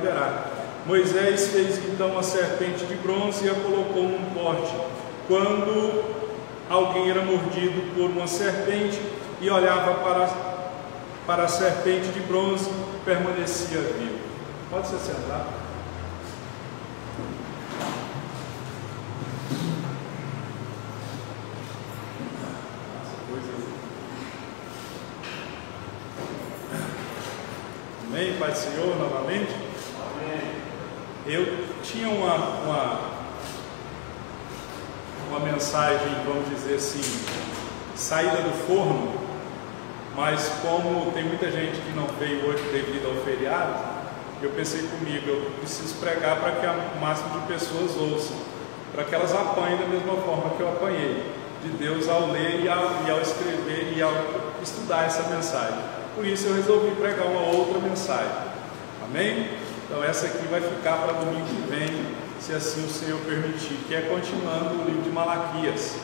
liberar. Moisés fez então uma serpente de bronze e a colocou num pote. Quando alguém era mordido por uma serpente e olhava para a serpente de bronze, permanecia vivo. Pode se sentar. Amém, Pai do Senhor, novamente. Amém. Eu tinha uma mensagem, vamos dizer assim, saída do forno, mas como tem muita gente que não veio hoje devido ao feriado, eu pensei comigo, eu preciso pregar para que o máximo de pessoas ouçam, para que elas apanhem da mesma forma que eu apanhei de Deus ao ler e ao escrever e ao estudar essa mensagem. Por isso eu resolvi pregar uma outra mensagem. Amém? Então essa aqui vai ficar para domingo que vem, se assim o Senhor permitir, que é continuando o livro de Malaquias.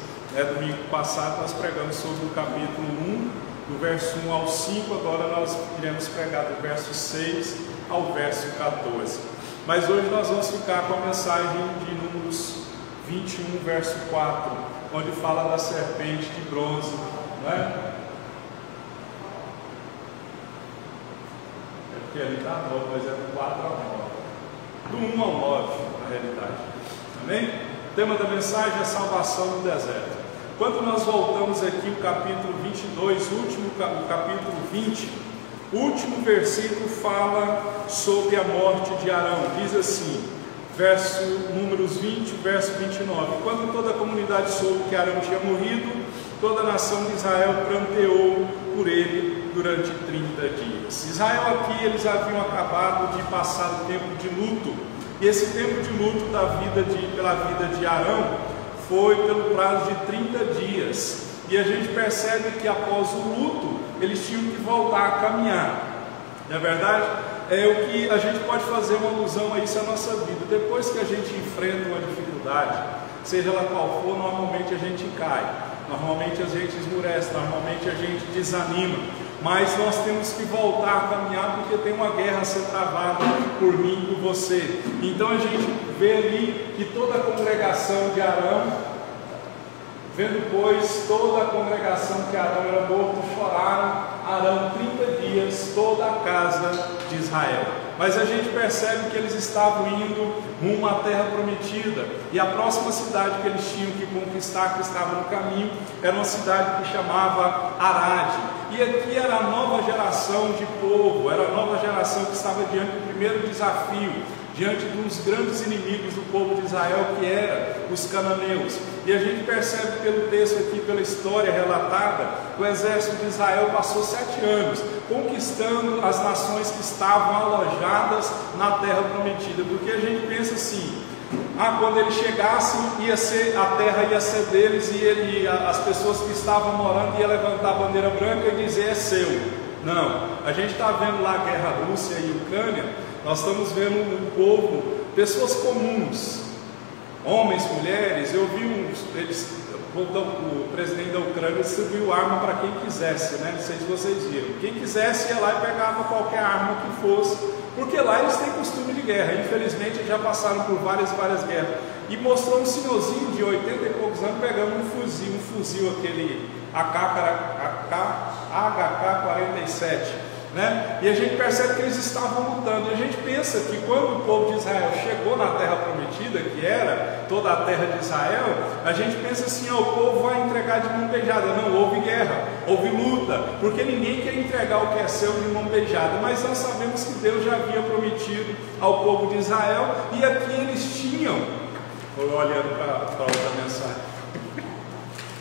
Domingo passado nós pregamos sobre o capítulo 1, do verso 1 ao 5, agora nós iremos pregar do verso 6 ao verso 14. Mas hoje nós vamos ficar com a mensagem de Números 21, verso 4, onde fala da serpente de bronze, não é? Porque ali está 9, mas é do 4 ao 9. Do 1 ao 9, na realidade. Amém? O tema da mensagem é salvação no deserto. Quando nós voltamos aqui o capítulo 22, o capítulo 20, o último versículo fala sobre a morte de Arão. Diz assim, Números 20, verso 29. Quando toda a comunidade soube que Arão tinha morrido, toda a nação de Israel pranteou por ele durante 30 dias. Israel aqui, eles haviam acabado de passar o tempo de luto, e esse tempo de luto pela vida de Arão foi pelo prazo de 30 dias, e a gente percebe que após o luto, eles tinham que voltar a caminhar. Não é verdade? É o que a gente pode fazer uma alusão a isso na nossa vida. Depois que a gente enfrenta uma dificuldade, seja ela qual for, normalmente a gente cai, normalmente a gente esmurece, normalmente a gente desanima, mas nós temos que voltar a caminhar, porque tem uma guerra a ser travada por mim e por você. Então a gente vê ali que toda a congregação de Arão, vendo pois toda a congregação que Arão era morto, choraram Arão 30 dias, toda a casa de Israel. Mas a gente percebe que eles estavam indo rumo à terra prometida, e a próxima cidade que eles tinham que conquistar, que estava no caminho, era uma cidade que chamava Arade. E aqui era a nova geração de povo, era a nova geração que estava diante do primeiro desafio, diante dos grandes inimigos do povo de Israel, que eram os cananeus. E a gente percebe pelo texto aqui, pela história relatada, que o exército de Israel passou 7 anos conquistando as nações que estavam alojadas na terra prometida, porque a gente pensa assim, quando eles chegassem, a terra ia ser deles, e as pessoas que estavam morando iam levantar a bandeira branca e dizer: é seu. Não, a gente está vendo lá a guerra Rússia e Ucrânia. Nós estamos vendo um povo, pessoas comuns, homens, mulheres. Eu vi o presidente da Ucrânia distribuiu arma para quem quisesse, né? Não sei se vocês viram. Quem quisesse ia lá e pegava qualquer arma que fosse, porque lá eles têm costume de guerra. Infelizmente já passaram por várias guerras. E mostrou um senhorzinho de 80 e poucos anos pegando um fuzil aquele HK-47. Né? E a gente percebe que eles estavam lutando, e a gente pensa que quando o povo de Israel chegou na terra prometida, que era toda a terra de Israel, a gente pensa assim: o povo vai entregar de mão beijada. Não, houve guerra, houve luta, porque ninguém quer entregar o que é seu de mão beijada. Mas nós sabemos que Deus já havia prometido ao povo de Israel, e aqui eles tinham, olhando para outra mensagem,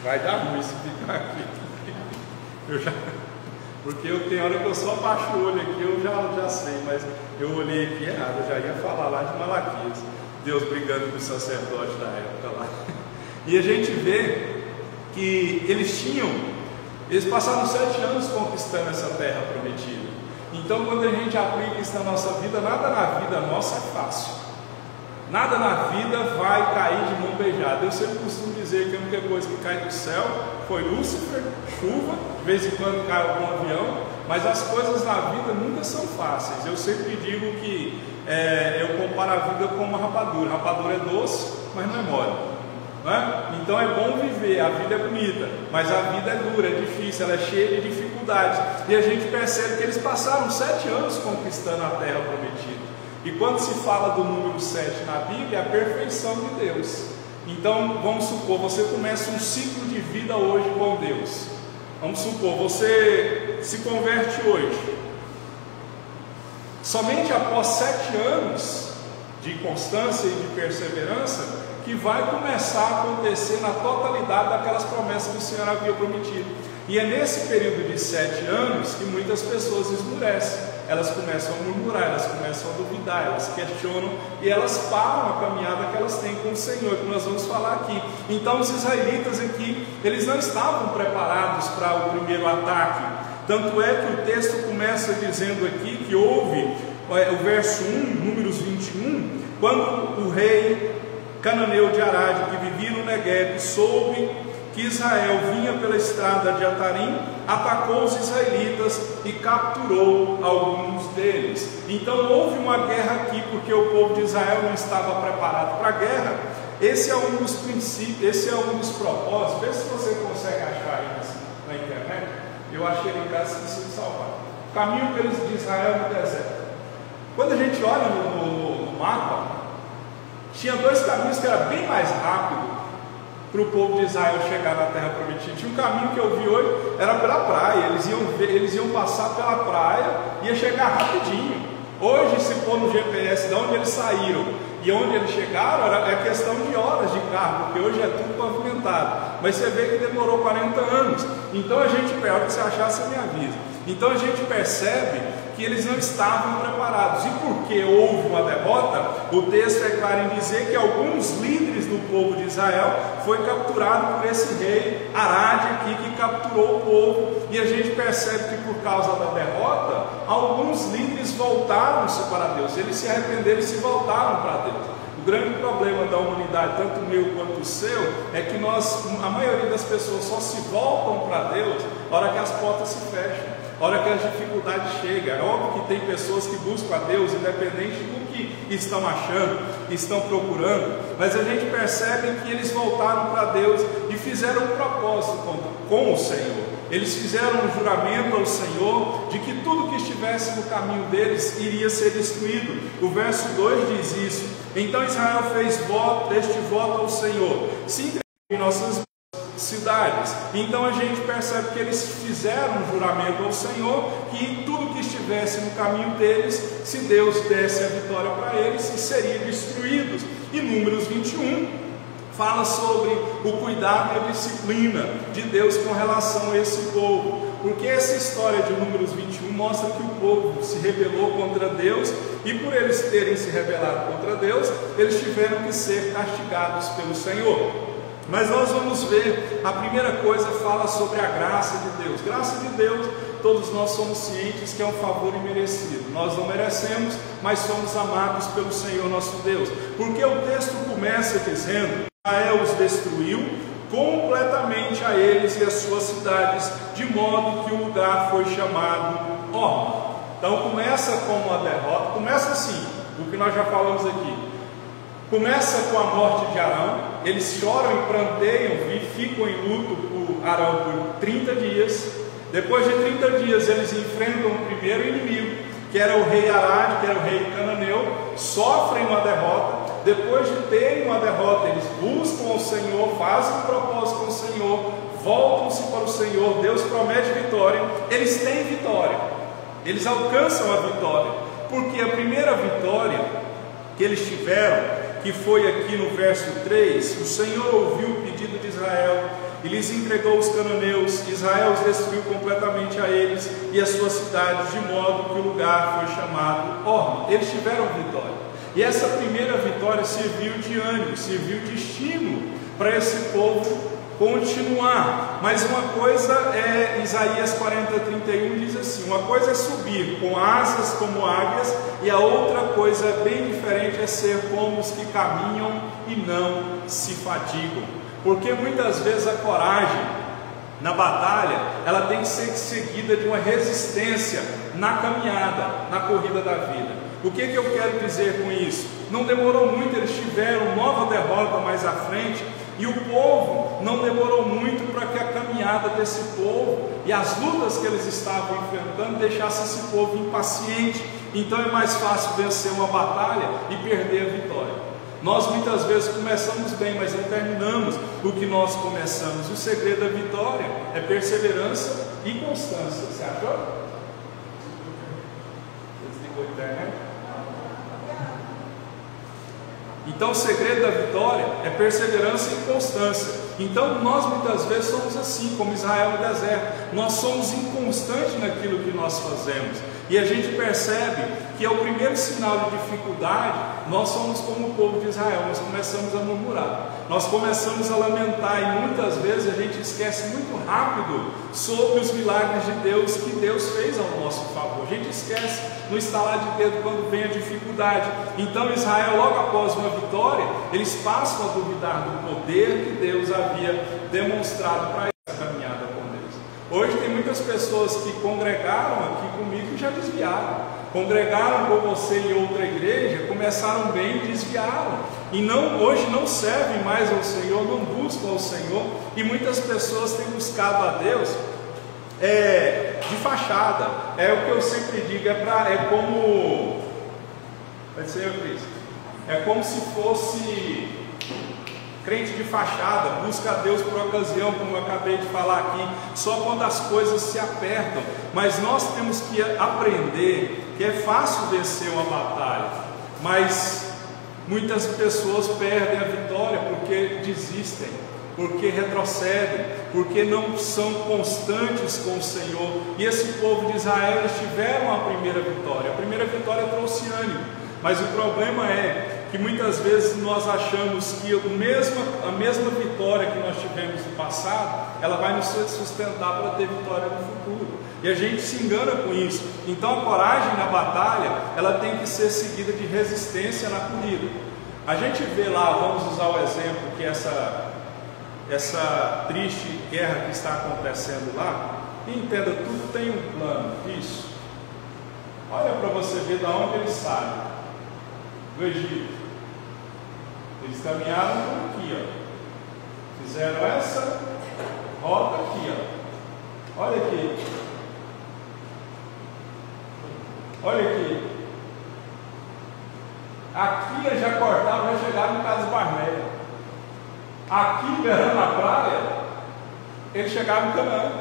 vai dar ruim se ficar aqui, porque eu tenho hora que eu só baixo o olho aqui, eu já sei, mas eu olhei aqui errado, eu já ia falar lá de Malaquias, Deus brigando com o sacerdote da época lá. E a gente vê que eles passaram 7 anos conquistando essa terra prometida. Então quando a gente aplica isso na nossa vida, nada na vida nossa é fácil, nada na vida vai cair de mão beijada. Eu sempre costumo dizer que a única coisa que cai do céu foi Lúcifer, chuva, de vez em quando cai algum avião, mas as coisas na vida nunca são fáceis. Eu sempre digo que eu comparo a vida com uma rapadura. A rapadura é doce, mas não é mole, não é? Então é bom viver, a vida é bonita, mas a vida é dura, é difícil, ela é cheia de dificuldades. E a gente percebe que eles passaram 7 anos conquistando a terra prometida. E quando se fala do número 7 na Bíblia, é a perfeição de Deus. Então, vamos supor, você começa um ciclo de vida hoje com Deus. Vamos supor, você se converte hoje. Somente após 7 anos de constância e de perseverança, que vai começar a acontecer na totalidade daquelas promessas que o Senhor havia prometido. E é nesse período de 7 anos que muitas pessoas esmurecem. Elas começam a murmurar, elas começam a duvidar, elas questionam e elas param a caminhada que elas têm com o Senhor, que nós vamos falar aqui. Então os israelitas aqui, eles não estavam preparados para o primeiro ataque. Tanto é que o texto começa dizendo aqui que houve, o verso 1, Números 21, quando o rei cananeu de Arade, que vivia no Negueb, soube que Israel vinha pela estrada de Atarim, atacou os israelitas e capturou alguns deles. Então houve uma guerra aqui, porque o povo de Israel não estava preparado para a guerra. Esse é um dos princípios, esse é um dos propósitos. Vê se você consegue achar isso na internet. Eu achei em casa, esqueci de salvar. Caminho de Israel no deserto. Quando a gente olha no mapa, tinha 2 caminhos que eram bem mais rápidos para o povo de Israel chegar na terra prometida. Tinha um caminho que eu vi hoje, era pela praia. Eles iam passar pela praia e ia chegar rapidinho. Hoje, se pôr no GPS de onde eles saíram e onde eles chegaram, é questão de horas de carro, porque hoje é tudo pavimentado. Mas você vê que demorou 40 anos. Então a gente, pior que você achar, você me avisa. Então a gente percebe que eles não estavam preparados. E porque houve uma derrota, o texto é claro em dizer que alguns líderes do povo de Israel foi capturado por esse rei Arade aqui, que capturou o povo. E a gente percebe que por causa da derrota, alguns líderes voltaram-se para Deus. Eles se arrependeram e se voltaram para Deus. O grande problema da humanidade, tanto o meu quanto o seu, é que a maioria das pessoas só se voltam para Deus na hora que as portas se fecham, na hora que as dificuldades chegam. É óbvio que tem pessoas que buscam a Deus, independente do que estão achando, estão procurando, mas a gente percebe que eles voltaram para Deus e fizeram um propósito com o Senhor. Eles fizeram um juramento ao Senhor de que tudo que estivesse no caminho deles iria ser destruído. O verso 2 diz isso. Então Israel fez este voto ao Senhor: se entregou em nossas cidades. Então a gente percebe que eles fizeram um juramento ao Senhor que tudo que estivesse no caminho deles, se Deus desse a vitória para eles, seriam destruídos. E Números 21 fala sobre o cuidado e a disciplina de Deus com relação a esse povo, porque essa história de Números 21 mostra que o povo se rebelou contra Deus, e por eles terem se rebelado contra Deus, eles tiveram que ser castigados pelo Senhor. Mas nós vamos ver, a primeira coisa fala sobre a graça de Deus. Graça de Deus, todos nós somos cientes que é um favor imerecido. Nós não merecemos, mas somos amados pelo Senhor nosso Deus. Porque o texto começa dizendo: Israel os destruiu completamente a eles e as suas cidades, de modo que o lugar foi chamado Horma. Então começa com uma derrota, começa assim, o que nós já falamos aqui. Começa com a morte de Arão, eles choram e pranteiam e ficam em luto por Arão por 30 dias. Depois de 30 dias eles enfrentam o primeiro inimigo, que era o rei Arade, que era o rei cananeu, sofrem uma derrota. Depois de terem uma derrota, eles buscam o Senhor, fazem um propósito com o Senhor, voltam-se para o Senhor, Deus promete vitória, eles têm vitória, eles alcançam a vitória, porque a primeira vitória que eles tiveram, que foi aqui no verso 3, o Senhor ouviu o pedido de Israel e lhes entregou os cananeus. Israel os destruiu completamente a eles e as suas cidades, de modo que o lugar foi chamado Horma. Eles tiveram vitória, e essa primeira vitória serviu de ânimo, serviu de estímulo para esse povo continuar. Mas uma coisa é, Isaías 40:31 diz assim: uma coisa é subir com asas como águias, e a outra coisa bem diferente é ser como os que caminham e não se fatigam. Porque muitas vezes a coragem na batalha, ela tem que ser seguida de uma resistência na caminhada, na corrida da vida. O que eu quero dizer com isso? Não demorou muito, eles tiveram nova derrota mais à frente, e o povo não demorou muito para que a caminhada desse povo e as lutas que eles estavam enfrentando deixassem esse povo impaciente. Então é mais fácil vencer uma batalha e perder a vitória. Nós muitas vezes começamos bem, mas não terminamos o que nós começamos. O segredo da vitória é perseverança e constância. Você achou? Desligou a internet? Então o segredo da vitória é perseverança e constância. Então nós muitas vezes somos assim, como Israel no deserto. Nós somos inconstantes naquilo que nós fazemos. E a gente percebe que é o primeiro sinal de dificuldade. Nós somos como o povo de Israel, nós começamos a murmurar, nós começamos a lamentar, e muitas vezes a gente esquece muito rápido sobre os milagres de Deus que Deus fez ao nosso favor. A gente esquece no estalar de dedo quando vem a dificuldade. Então Israel, logo após uma vitória, eles passam a duvidar do poder que Deus havia demonstrado para essa caminhada com Deus. Hoje tem muitas pessoas que congregaram aqui comigo e já desviaram. Congregaram com você em outra igreja, começaram bem e desviaram. E hoje não servem mais ao Senhor, não buscam ao Senhor. E muitas pessoas têm buscado a Deus de fachada. É o que eu sempre digo, é como... Vai ser, Cristo? É como se fosse crente de fachada, busca a Deus por ocasião, como eu acabei de falar aqui, só quando as coisas se apertam. Mas nós temos que aprender que é fácil vencer uma batalha, mas muitas pessoas perdem a vitória porque desistem, porque retrocedem, porque não são constantes com o Senhor. E esse povo de Israel, eles tiveram a primeira vitória trouxe ânimo, mas o problema é que muitas vezes nós achamos que a mesma vitória que nós tivemos no passado, ela vai nos sustentar para ter vitória no futuro, e a gente se engana com isso. Então a coragem na batalha, ela tem que ser seguida de resistência na corrida. A gente vê lá, vamos usar o exemplo que essa triste guerra que está acontecendo lá, e entenda, tudo tem um plano. Isso, olha para você ver de onde eles saem, do Egito. Eles caminharam por aqui, ó. Fizeram essa rota aqui, ó. Olha aqui. Olha aqui. Aqui eles já cortaram, já chegaram no Casa Barneia. Aqui, beirando a praia, eles chegaram em Canaã.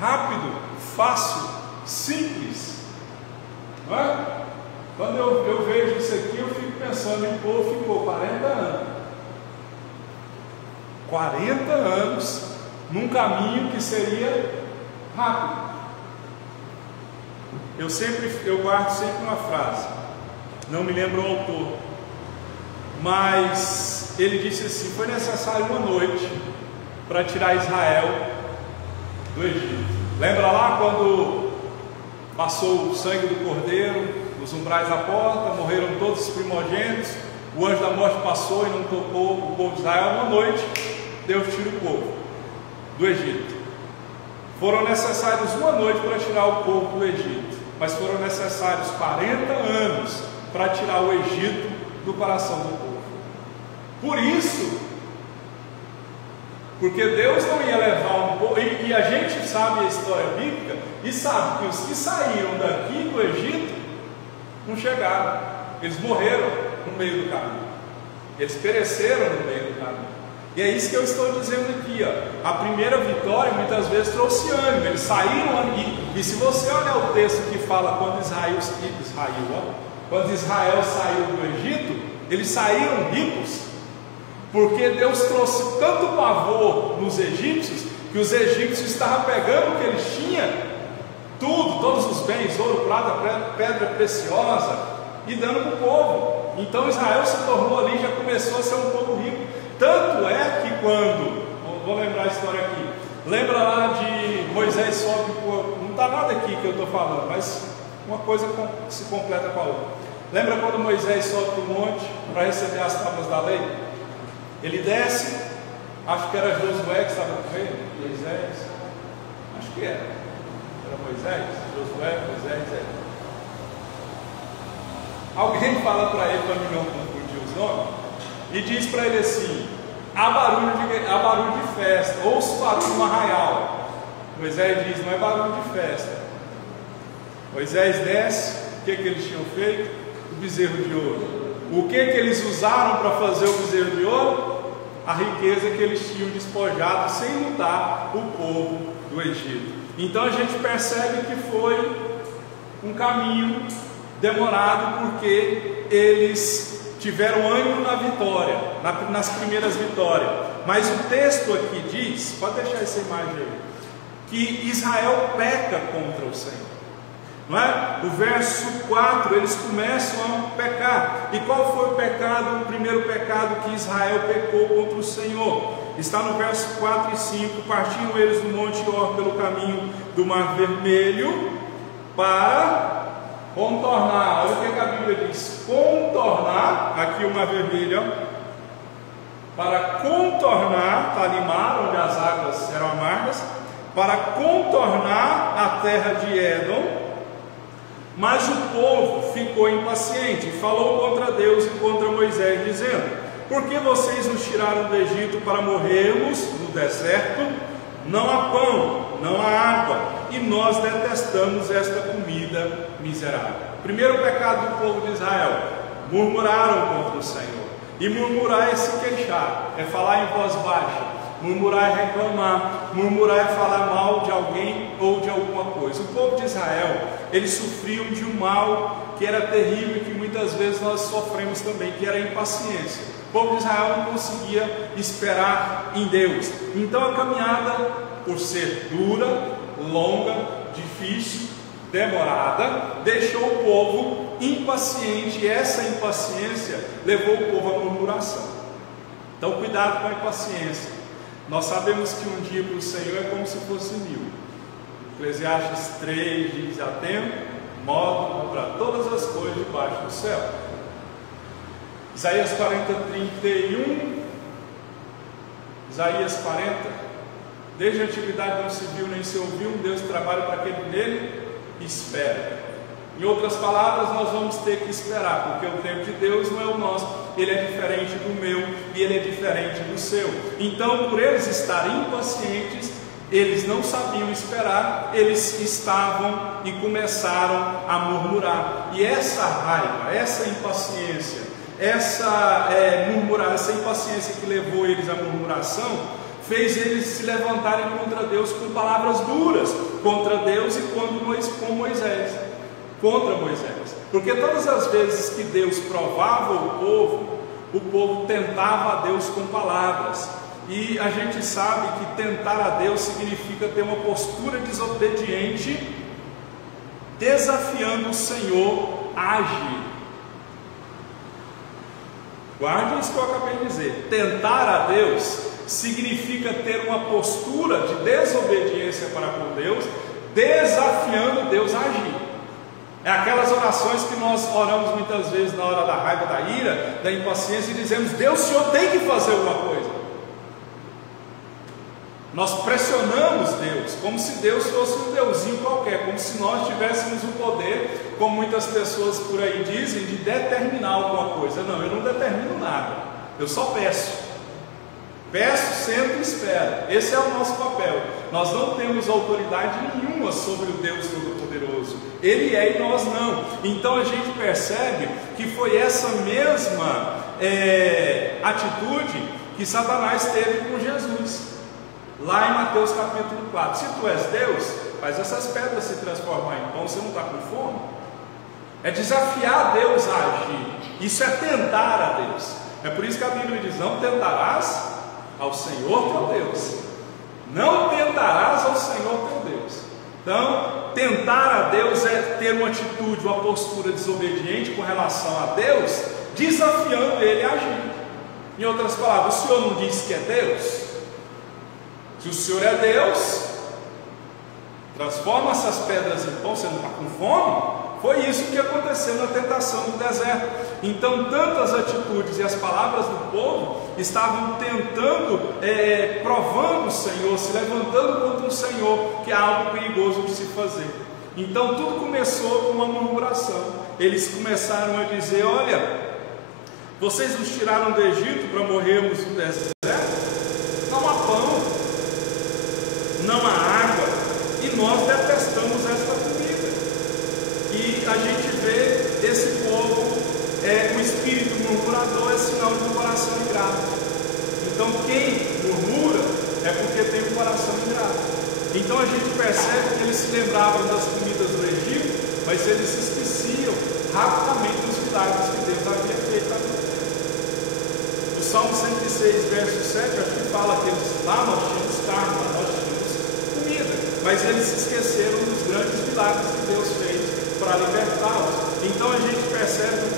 Rápido, fácil, simples. Não é? Quando eu vejo isso aqui, eu fico pensando, o povo ficou 40 anos. 40 anos num caminho que seria rápido. Eu guardo sempre uma frase, não me lembro o autor, mas ele disse assim: foi necessário uma noite para tirar Israel do Egito. Lembra lá quando passou o sangue do cordeiro nos umbrais da porta, morreram todos os primogênitos, o anjo da morte passou e não tocou o povo de Israel? Uma noite Deus tira o povo do Egito. Foram necessários uma noite para tirar o povo do Egito, mas foram necessários 40 anos para tirar o Egito do coração do povo. Por isso, porque Deus não ia levar um povo, e a gente sabe a história bíblica, e sabe que os que saíram daqui do Egito não chegaram, eles morreram no meio do caminho, eles pereceram no meio do caminho. E é isso que eu estou dizendo aqui, ó. A primeira vitória muitas vezes trouxe ânimo, eles saíram ali. E se você olhar o texto que fala quando Israel saiu do Egito, eles saíram ricos, porque Deus trouxe tanto pavor nos egípcios, que os egípcios estavam pegando o que eles tinham, tudo, todos os bens, ouro, prata, pedra preciosa, e dando para o povo. Então Israel se tornou ali, já começou a ser um povo rico. Tanto é que quando, vou lembrar a história aqui, lembra lá de Moisés sobe, não está nada aqui que eu estou falando, mas uma coisa se completa com a outra. Lembra quando Moisés sobe para o monte para receber as tábuas da lei? Ele desce, Acho que era Josué que estava com ele, Moisés. Acho que era. Era Moisés, Josué, Moisés, Alguém fala para ele, para mim não confundir os nomes, e diz para ele assim: há barulho de festa, ouço barulho no arraial. Moisés diz: não é barulho de festa. Moisés desce, o que eles tinham feito? O bezerro de ouro. O que eles usaram para fazer o bezerro de ouro? A riqueza que eles tinham despojado sem lutar o povo do Egito. Então a gente percebe que foi um caminho demorado, porque eles tiveram ânimo na vitória, nas primeiras vitórias. Mas o texto aqui diz, pode deixar essa imagem aí, que Israel peca contra o Senhor. Não é? O verso 4, eles começam a pecar. E qual foi o pecado, o primeiro pecado que Israel pecou contra o Senhor? Está no verso 4 e 5. Partiram eles do Monte Or pelo caminho do Mar Vermelho para contornar. Olha o que a Bíblia diz: contornar, aqui o Mar Vermelho, para contornar, Talimar, onde as águas eram amargas, para contornar a terra de Édom. Mas o povo ficou impaciente e falou contra Deus e contra Moisés, dizendo: por que vocês nos tiraram do Egito para morrermos no deserto? Não há pão, não há água, e nós detestamos esta comida miserável. Primeiro pecado do povo de Israel: murmuraram contra o Senhor. E murmurar é se queixar, é falar em voz baixa. Murmurar é reclamar, murmurar é falar mal de alguém ou de alguma coisa. O povo de Israel, eles sofriam de um mal que era terrível e que muitas vezes nós sofremos também, que era a impaciência. O povo de Israel não conseguia esperar em Deus. Então a caminhada, por ser dura, longa, difícil, demorada, deixou o povo impaciente, e essa impaciência levou o povo à murmuração. Então cuidado com a impaciência. Nós sabemos que um dia para o Senhor é como se fosse 1000. Eclesiastes 3 diz: há tempo, modo para todas as coisas debaixo do céu. Isaías 40, 31. Isaías 40. Desde a antiguidade não se viu nem se ouviu um Deus que trabalha para aquele nele espera. Em outras palavras, nós vamos ter que esperar, porque o tempo de Deus não é o nosso, ele é diferente do meu e ele é diferente do seu. Então, por eles estarem impacientes, eles não sabiam esperar, eles estavam e começaram a murmurar. E essa raiva, essa impaciência, essa impaciência que levou eles à murmuração, fez eles se levantarem contra Deus com palavras duras, contra Deus e com Moisés. Contra Moisés, porque todas as vezes que Deus provava o povo tentava a Deus com palavras, e a gente sabe que tentar a Deus significa ter uma postura desobediente, desafiando o Senhor a agir. Guarde isso que eu acabei de dizer: tentar a Deus significa ter uma postura de desobediência para com Deus, desafiando Deus a agir. É aquelas orações que nós oramos muitas vezes na hora da raiva, da ira, da impaciência, e dizemos: Deus, o Senhor tem que fazer alguma coisa. Nós pressionamos Deus, como se Deus fosse um deusinho qualquer, como se nós tivéssemos o poder, como muitas pessoas por aí dizem, de determinar alguma coisa. Não, eu não determino nada, eu só peço. Peço, sento e espero. Esse é o nosso papel. Nós não temos autoridade nenhuma sobre o Deus Todo-Poderoso. Ele é e nós não. Então a gente percebe que foi essa mesma atitude que Satanás teve com Jesus. Lá em Mateus capítulo 4. Se tu és Deus, faz essas pedras se transformar em pão. Você não está com fome? É desafiar Deus a agir. Isso é tentar a Deus. É por isso que a Bíblia diz: não tentarás ao Senhor teu Deus. Não tentarás ao Senhor teu Deus. Então, tentar a Deus é ter uma atitude, uma postura desobediente com relação a Deus, desafiando Ele a agir. Em outras palavras, o Senhor não disse que é Deus? Se o Senhor é Deus, transforma essas pedras em pão. Você não está com fome? Foi isso que aconteceu na tentação do deserto. Então, tantas atitudes e as palavras do povo estavam tentando, provando o Senhor, se levantando contra o Senhor, que é algo perigoso de se fazer. Então, tudo começou com uma murmuração. Eles começaram a dizer: olha, vocês nos tiraram do Egito para morrermos no deserto? Não há pão, não há água, e nós detestamos esta comida. E a gente vê esse povo, o espírito murmurador é sinal de um coração ingrato. Então quem murmura é porque tem um coração ingrato. Então a gente percebe que eles se lembravam das comidas do Egito, mas eles se esqueciam rapidamente dos milagres que Deus havia feito ali. O Salmo 106, verso 7, acho que fala que lá nós tínhamos carne, lá nós tínhamos comida, mas eles se esqueceram dos grandes milagres que Deus fez para libertá-los. Então a gente percebe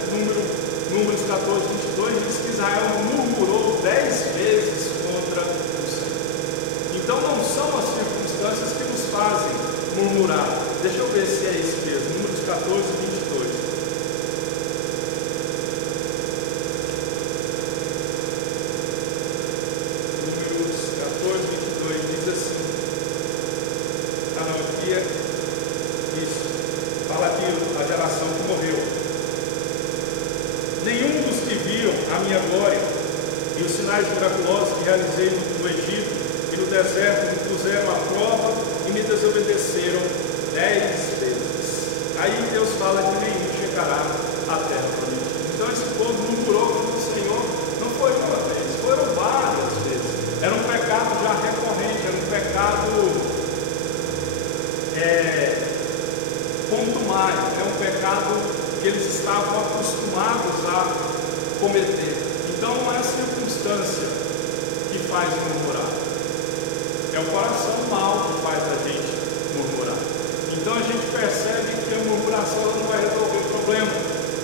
Números 14, 22, diz que Israel murmurou 10 vezes contra o Senhor. Então não são as circunstâncias que nos fazem murmurar. Deixa eu ver se é isso mesmo. Números 14, 22. Números 14, 22 diz assim. Aqui é isso. Fala aqui a geração que morreu. Nenhum dos que viram a minha glória e os sinais miraculosos que realizei no Egito e no deserto me puseram à prova e me desobedeceram 10 vezes. Aí Deus fala que nenhum chegará à terra prometida. Então esse povo murmurou contra o Senhor, não foi uma vez, foram várias vezes. Era um pecado já recorrente, era um pecado contumaz, é um pecado que eles estavam acostumados a cometer. Então não é a circunstância que faz murmurar, é o coração mau que faz a gente murmurar. Então a gente percebe que a murmuração não vai resolver o problema,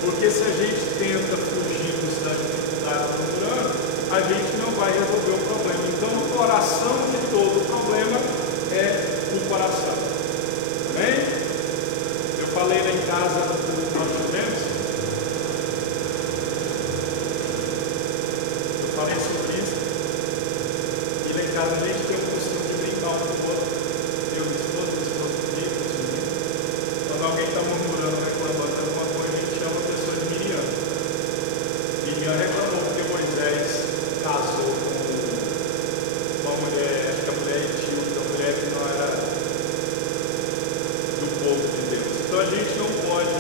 porque se a gente tenta fugir da dificuldade murmurando, a gente não vai resolver o problema. Então o coração de todo o problema é o coração. Amém? Eu falei lá em casa do nós tivemos, eu falei sobre isso, e lá em casa a gente tem o costume de brincar um com o outro, eu, minha esposa comigo, os meninos. Quando alguém está murmurando, reclamando de alguma coisa, a gente chama a pessoa de Miriam. Miriam reclamou porque Moisés casou com uma mulher, acho que a mulher etíope, a mulher que não era do povo de Deus. Então a gente não pode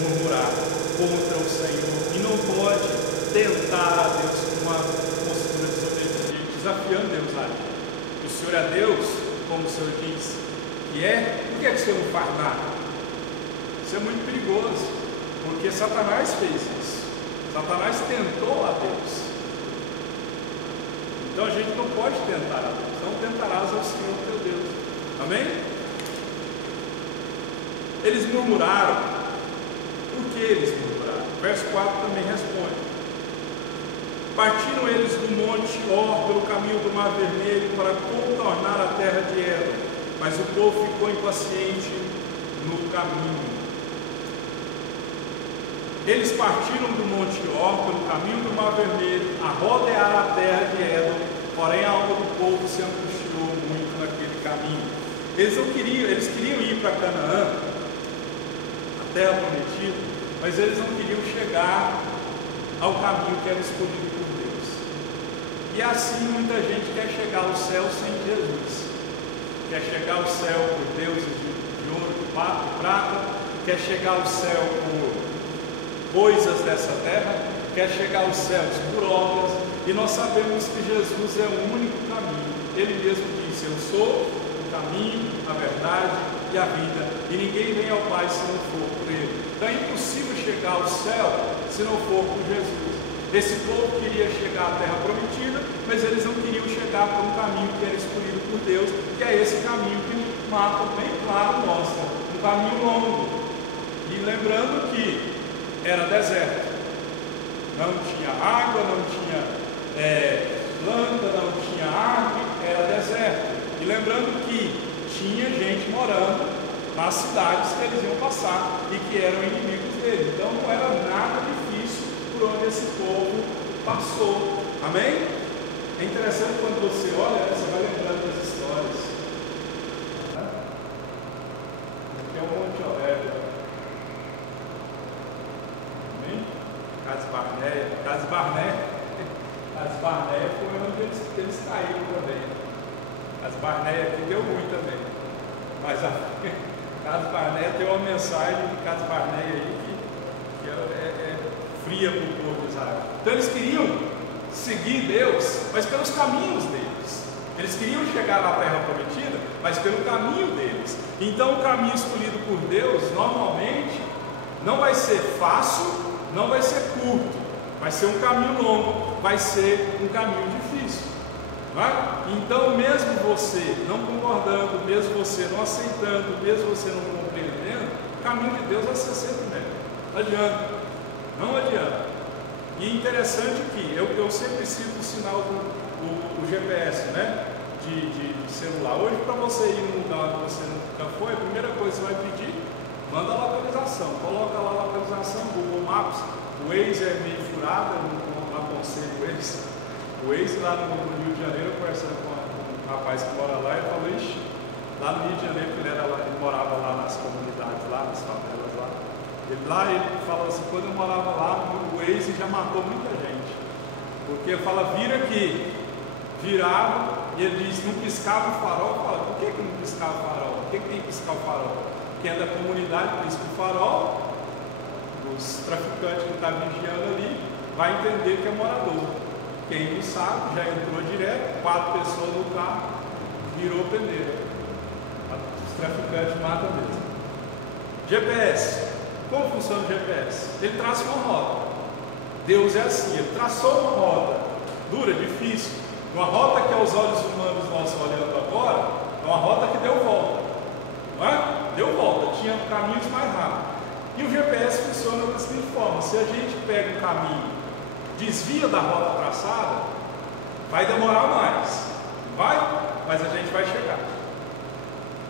murmurar contra o Senhor e não pode tentar a Deus com uma postura desobediente, desafiando Deus a agir. O Senhor é Deus, como o Senhor disse, e por que o Senhor não faz nada? Isso é muito perigoso, porque Satanás fez isso. Satanás tentou a Deus. Então a gente não pode tentar a Deus, não tentarás ao Senhor teu Deus. Amém? Eles murmuraram. Por que eles murmuraram? Verso 4 também responde. Partiram eles do monte Or pelo caminho do Mar Vermelho para contornar a terra de Edom, mas o povo ficou impaciente no caminho. Eles partiram do monte Or pelo caminho do Mar Vermelho a rodear a terra de Edom, porém a alma do povo se angustiou muito naquele caminho. Eles queriam ir para Canaã, terra prometida, mas eles não queriam chegar ao caminho que era escolhido por Deus. E assim muita gente quer chegar ao céu sem Jesus, quer chegar ao céu por deuses de ouro, de prata, quer chegar ao céu por coisas dessa terra, quer chegar aos céus por obras, e nós sabemos que Jesus é o único caminho. Ele mesmo disse: eu sou o caminho, a verdade e a vida, e ninguém vem ao Pai se não for por Ele. Então é impossível chegar ao céu se não for por Jesus. Esse povo queria chegar à terra prometida, mas eles não queriam chegar por um caminho que era escolhido por Deus, que é esse caminho que o mapa bem claro mostra, um caminho longo. E lembrando que era deserto, não tinha água, não tinha planta, não tinha árvore, era deserto. E lembrando que tinha gente morando nas cidades que eles iam passar e que eram inimigos dele. Então não era nada difícil por onde esse povo passou. Amém? É interessante quando você olha, você vai lembrando das histórias. Aqui é o Monte Aurélio. Amém? Cades Barneia foi onde eles caíram também. Cades Barneia aqui deu ruim também. Mas a Cades Barneia tem uma mensagem de Cades Barneia aí que é fria para o povo de Israel. Então eles queriam seguir Deus, mas pelos caminhos deles. Eles queriam chegar na terra prometida, mas pelo caminho deles. Então o caminho escolhido por Deus normalmente não vai ser fácil, não vai ser curto, vai ser um caminho longo, vai ser um caminho difícil. Vai? Então mesmo você não concordando, mesmo você não aceitando, mesmo você não compreendendo, o caminho de Deus vai ser sempre melhor. Não adianta, não adianta. E interessante que eu sempre cito o sinal do GPS, né? De celular. Hoje, para você ir num lugar que você nunca foi, a primeira coisa que você vai pedir, manda a localização. Coloca lá a localização, Google Maps. O Waze é meio furado, eu não aconselho o Waze. O Waze lá no Rio de Janeiro, conversando com um rapaz que mora lá, ele falou, ixi, lá no Rio de Janeiro, que ele morava lá nas comunidades, lá nas favelas lá. Ele falou assim, quando eu morava lá, o Waze já matou muita gente. Porque ele fala, vira aqui. Virava, e ele diz, não piscava o farol. Fala, por que não piscava o farol? Por que tem que piscar o farol? Quem é da comunidade pisca o farol, os traficantes que estão vigiando ali, vai entender que é morador. Quem não sabe, já entrou direto, 4 pessoas no carro, virou pendeira. Os traficantes matam mesmo. GPS. Como funciona o GPS? Ele traça uma rota. Deus é assim, ele traçou uma rota dura, difícil, uma rota que aos olhos humanos nós olhando agora, é uma rota que deu volta, não é? Deu volta, tinha caminhos mais rápidos. E o GPS funciona da seguinte forma: se a gente pega um caminho, desvia da rota traçada, vai demorar mais, vai? Mas a gente vai chegar.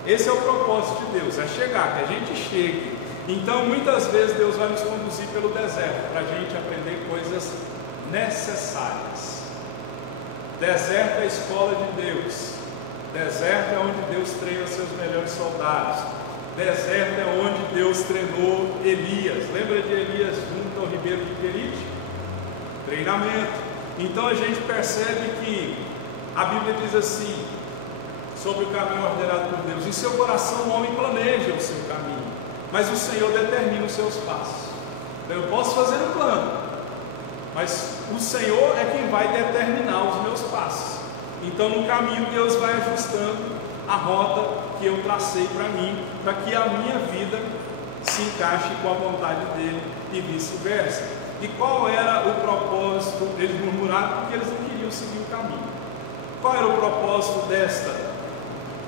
Esse é o propósito de Deus, é chegar, que a gente chegue. Então, muitas vezes Deus vai nos conduzir pelo deserto, para a gente aprender coisas necessárias. Deserto é a escola de Deus. Deserto é onde Deus treina seus melhores soldados. Deserto é onde Deus treinou Elias. Lembra de Elias junto ao ribeiro de Querite? Treinamento. Então a gente percebe que a Bíblia diz assim, sobre o caminho ordenado por Deus: em seu coração o homem planeja o seu caminho, mas o Senhor determina os seus passos. Então, eu posso fazer um plano, mas o Senhor é quem vai determinar os meus passos. Então no caminho Deus vai ajustando a rota que eu tracei para mim, para que a minha vida se encaixe com a vontade dele e vice-versa. E qual era o propósito? Eles murmuraram porque eles não queriam seguir o caminho. Qual era o propósito desta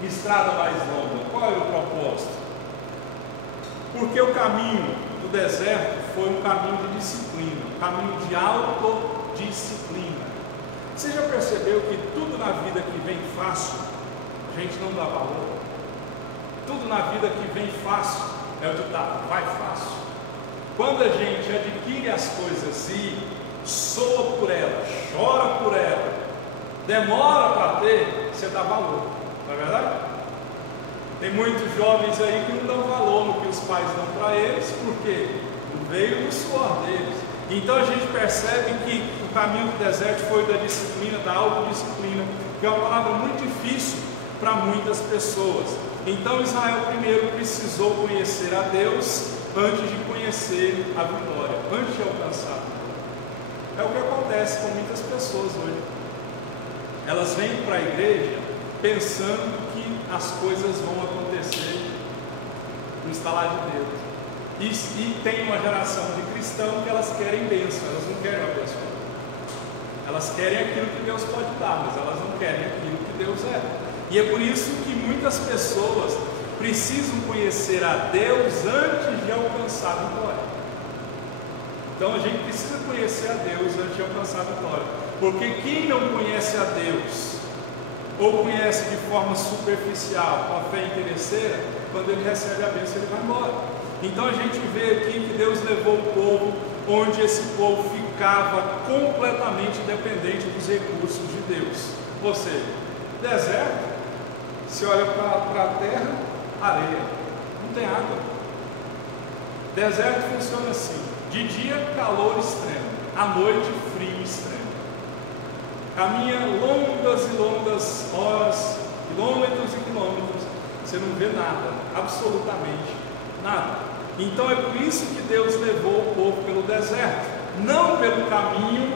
estrada mais longa? Qual era o propósito? Porque o caminho do deserto foi um caminho de disciplina, um caminho de autodisciplina. Você já percebeu que tudo na vida que vem fácil, a gente não dá valor? Tudo na vida que vem fácil é o ditado, vai fácil. Quando a gente adquire as coisas e soa por elas, chora por elas, demora para ter, você dá valor, não é verdade? Tem muitos jovens aí que não dão valor no que os pais dão para eles, porque veio no suor deles. Então a gente percebe que o caminho do deserto foi da disciplina, da autodisciplina, que é uma palavra muito difícil para muitas pessoas. Então Israel primeiro precisou conhecer a Deus antes de conhecer a vitória, antes de alcançar a vitória. É o que acontece com muitas pessoas hoje. Elas vêm para a igreja pensando que as coisas vão acontecer no estalar de dedos. E tem uma geração de cristãos que elas querem bênção, elas não querem abençoar. Elas querem aquilo que Deus pode dar, mas elas não querem aquilo que Deus é. E é por isso que muitas pessoas precisam conhecer a Deus antes de alcançar a vitória. Então a gente precisa conhecer a Deus antes de alcançar a vitória. Porque quem não conhece a Deus, ou conhece de forma superficial, com a fé interesseira, quando ele recebe a bênção ele vai embora. Então a gente vê aqui que Deus levou o povo onde esse povo ficava completamente dependente dos recursos de Deus. Ou seja, deserto, você olha para a terra, areia, não tem água. Deserto funciona assim: de dia calor extremo, à noite frio extremo. Caminha longas e longas horas, quilômetros e quilômetros, você não vê nada, absolutamente nada. Então é por isso que Deus levou o povo pelo deserto, não pelo caminho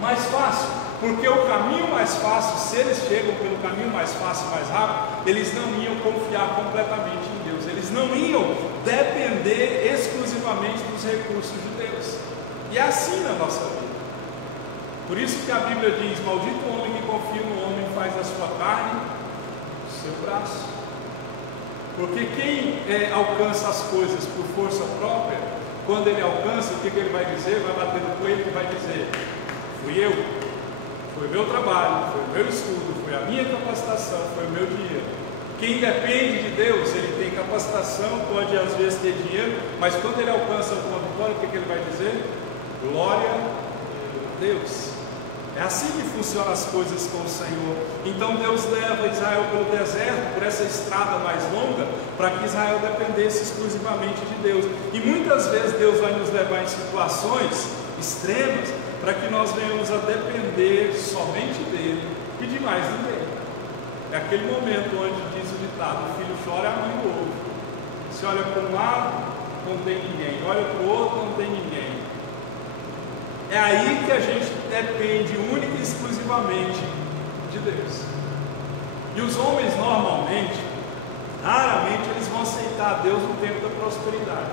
mais fácil, porque o caminho mais fácil, se eles chegam pelo caminho mais fácil, mais rápido, eles não iam confiar completamente em Deus, eles não iam depender exclusivamente dos recursos de Deus. E é assim na nossa vida. Por isso que a Bíblia diz: maldito o homem que confia no homem e faz da sua carne o seu braço. Porque quem alcança as coisas por força própria, quando ele alcança, o que ele vai dizer? Vai bater no coelho e vai dizer: fui eu, foi o meu trabalho, foi o meu estudo, foi a minha capacitação, foi o meu dinheiro. Quem depende de Deus, ele tem capacitação, pode às vezes ter dinheiro, mas quando ele alcança uma vitória, o que ele vai dizer? Glória a Deus. É assim que funcionam as coisas com o Senhor. Então Deus leva Israel pelo deserto, por essa estrada mais longa, para que Israel dependesse exclusivamente de Deus. E muitas vezes Deus vai nos levar em situações extremas, para que nós venhamos a depender somente dele e de mais ninguém. É aquele momento onde diz o ditado: o filho chora e a mãe ouve. Se olha para um lado, não tem ninguém, olha para o outro, não tem ninguém. É aí que a gente depende única e exclusivamente de Deus. E os homens normalmente, raramente eles vão aceitar a Deus no tempo da prosperidade.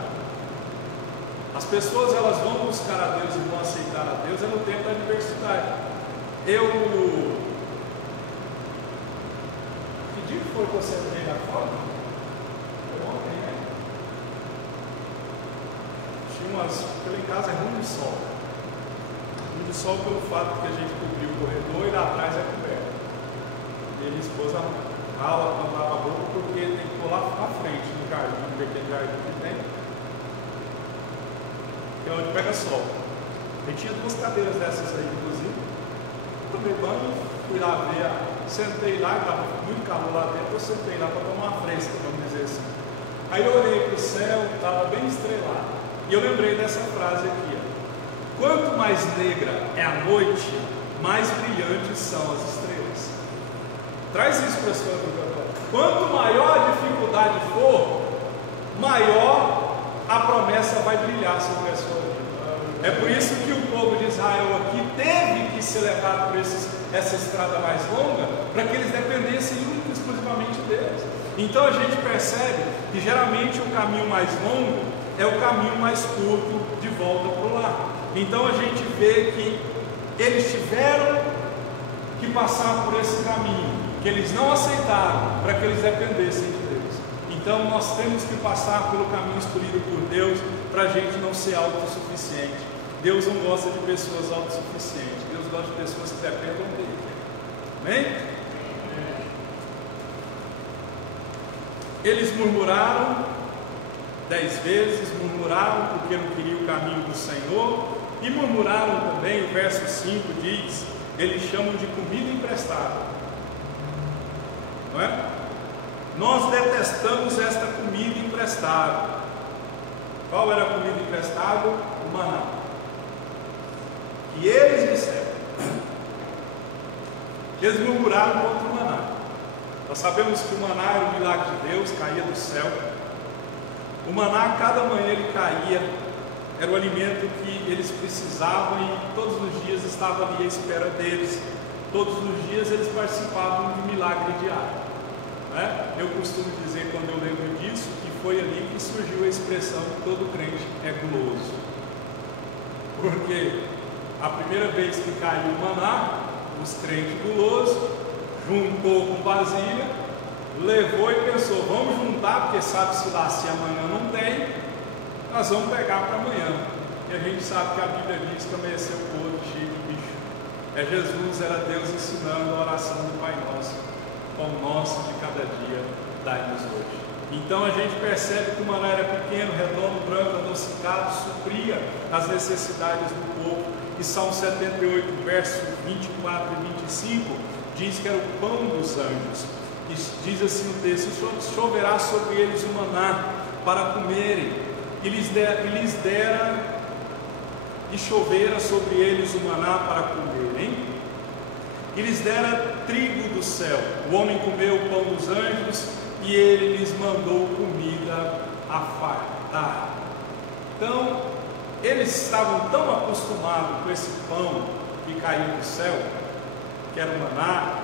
As pessoas elas vão buscar a Deus e vão aceitar a Deus no tempo da adversidade. Que dia foi que você veio lá fora? Foi ontem, né? Tinha umas... Porque lá em casa é ruim de sol. De sol pelo fato que a gente cobriu o corredor e lá atrás é coberto. E a minha esposa rala quando lava a boca porque tem que pular à frente no jardim, no pequeno jardim que tem, que é onde pega sol. Eu tinha duas cadeiras dessas aí, inclusive. Tomei banho, fui lá ver, sentei lá, estava muito calor lá dentro, eu sentei lá para tomar uma fresca, vamos dizer assim. Aí eu olhei para o céu, estava bem estrelado. E eu lembrei dessa frase aqui, ó: quanto mais negra é a noite, mais brilhantes são as estrelas. Traz isso para a sua vida agora. Quanto maior a dificuldade for, maior a promessa vai brilhar sobre a sua vida. É por isso que o povo de Israel aqui teve que ser levado por essa estrada mais longa, para que eles dependessem única e exclusivamente deles. Então a gente percebe que geralmente o caminho mais longo é o caminho mais curto de volta para o lar. Então a gente vê que eles tiveram que passar por esse caminho, que eles não aceitaram, para que eles dependessem de Deus. Então nós temos que passar pelo caminho escolhido por Deus, para a gente não ser autossuficiente. Deus não gosta de pessoas autossuficientes, Deus gosta de pessoas que dependam dele. Amém? Eles murmuraram 10 vezes, murmuraram porque não queriam o caminho do Senhor, e murmuraram também, o verso 5 diz, eles chamam de comida emprestada, não é? Nós detestamos esta comida emprestada. Qual era a comida emprestada? O maná, que eles disseram. Eles murmuraram contra o maná. Nós sabemos que o maná era um milagre de Deus, caía do céu. O maná, cada manhã ele caía, era o alimento que eles precisavam e todos os dias estava ali à espera deles. Todos os dias eles participavam de um milagre diário, né? Eu costumo dizer, quando eu lembro disso, que foi ali que surgiu a expressão que todo crente é guloso. Porque a primeira vez que caiu o maná, os crentes gulosos, juntou com vasilha, levou e pensou, vamos juntar, porque sabe-se lá se amanhã não tem, nós vamos pegar para amanhã. E a gente sabe que a Bíblia diz que amanheceu o outro cheio de bicho. É Jesus, era Deus ensinando a oração do Pai Nosso. pão nosso de cada dia dai-nos hoje. Então a gente percebe que o maná era pequeno, redondo, branco, adocicado, supria as necessidades do povo. E Salmo 78, versos 24 e 25, diz que era o pão dos anjos. E diz assim o texto: choverá sobre eles o maná para comerem, e chovera sobre eles o maná para comerem, e lhes dera trigo do céu. O homem comeu o pão dos anjos, e ele lhes mandou comida a fartar. Então, eles estavam tão acostumados com esse pão que caiu do céu, que era o maná,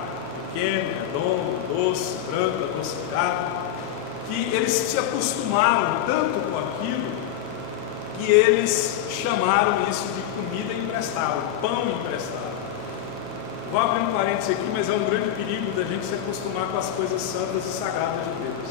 pequeno, redondo, doce, branco, adocicado, que eles se acostumaram tanto com aquilo, que eles chamaram isso de comida emprestada, pão emprestado. Vou abrir um parênteses aqui, mas é um grande perigo da gente se acostumar com as coisas santas e sagradas de Deus.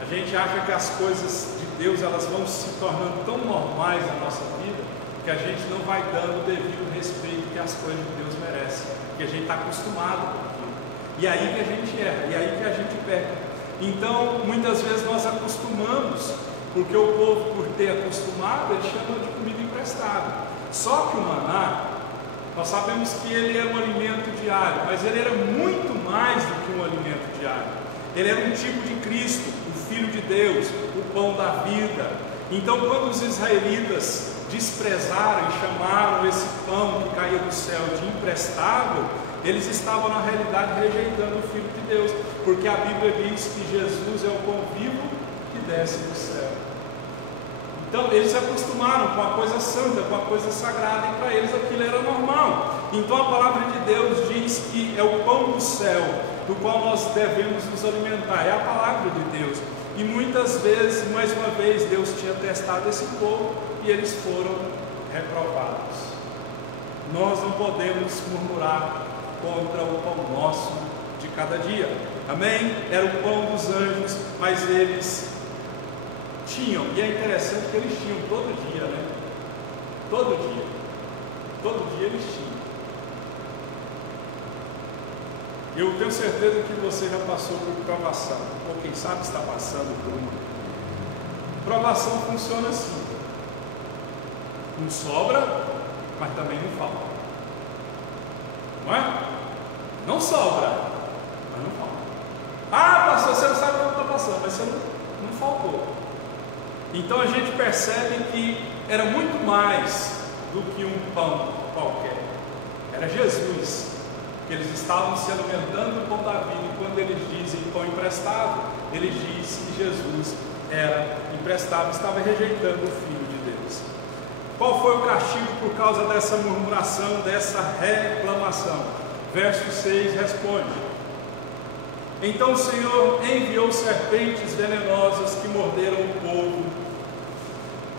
A gente acha que as coisas de Deus elas vão se tornando tão normais na nossa vida, que a gente não vai dando o devido respeito que as coisas de Deus merecem, que a gente está acostumado com aquilo. E aí que a gente erra, e aí que a gente peca. Então, muitas vezes nós acostumamos, porque o povo, por ter acostumado, ele chama de comida emprestada. Só que o maná, nós sabemos que ele era um alimento diário, mas ele era muito mais do que um alimento diário. Ele era um tipo de Cristo, o Filho de Deus, o pão da vida. Então, quando os israelitas desprezaram e chamaram esse pão que caía do céu de imprestável, eles estavam na realidade rejeitando o Filho de Deus, porque a Bíblia diz que Jesus é o pão vivo que desce do céu. Então eles se acostumaram com a coisa santa, com a coisa sagrada, e para eles aquilo era normal. Então a palavra de Deus diz que é o pão do céu, do qual nós devemos nos alimentar, é a palavra de Deus. E muitas vezes, mais uma vez, Deus tinha testado esse povo e eles foram reprovados. Nós não podemos murmurar contra o pão nosso de cada dia. Amém? Era o pão dos anjos, mas eles tinham, e é interessante que eles tinham todo dia, né? Todo dia eles tinham. Eu tenho certeza que você já passou por provação, ou quem sabe está passando por uma. Provação funciona assim: não sobra, mas também não falta. Não é? Não sobra, mas não falta. Ah, pastor, você não sabe como está passando, mas você não faltou. Então a gente percebe que era muito mais do que um pão qualquer. Era Jesus, que eles estavam se alimentando do pão da vida. E quando eles dizem pão emprestado, eles dizem que Jesus era emprestado, estava rejeitando o Filho de Deus. Qual foi o castigo por causa dessa murmuração, dessa reclamação? Verso 6 responde: então o Senhor enviou serpentes venenosas que morderam o povo,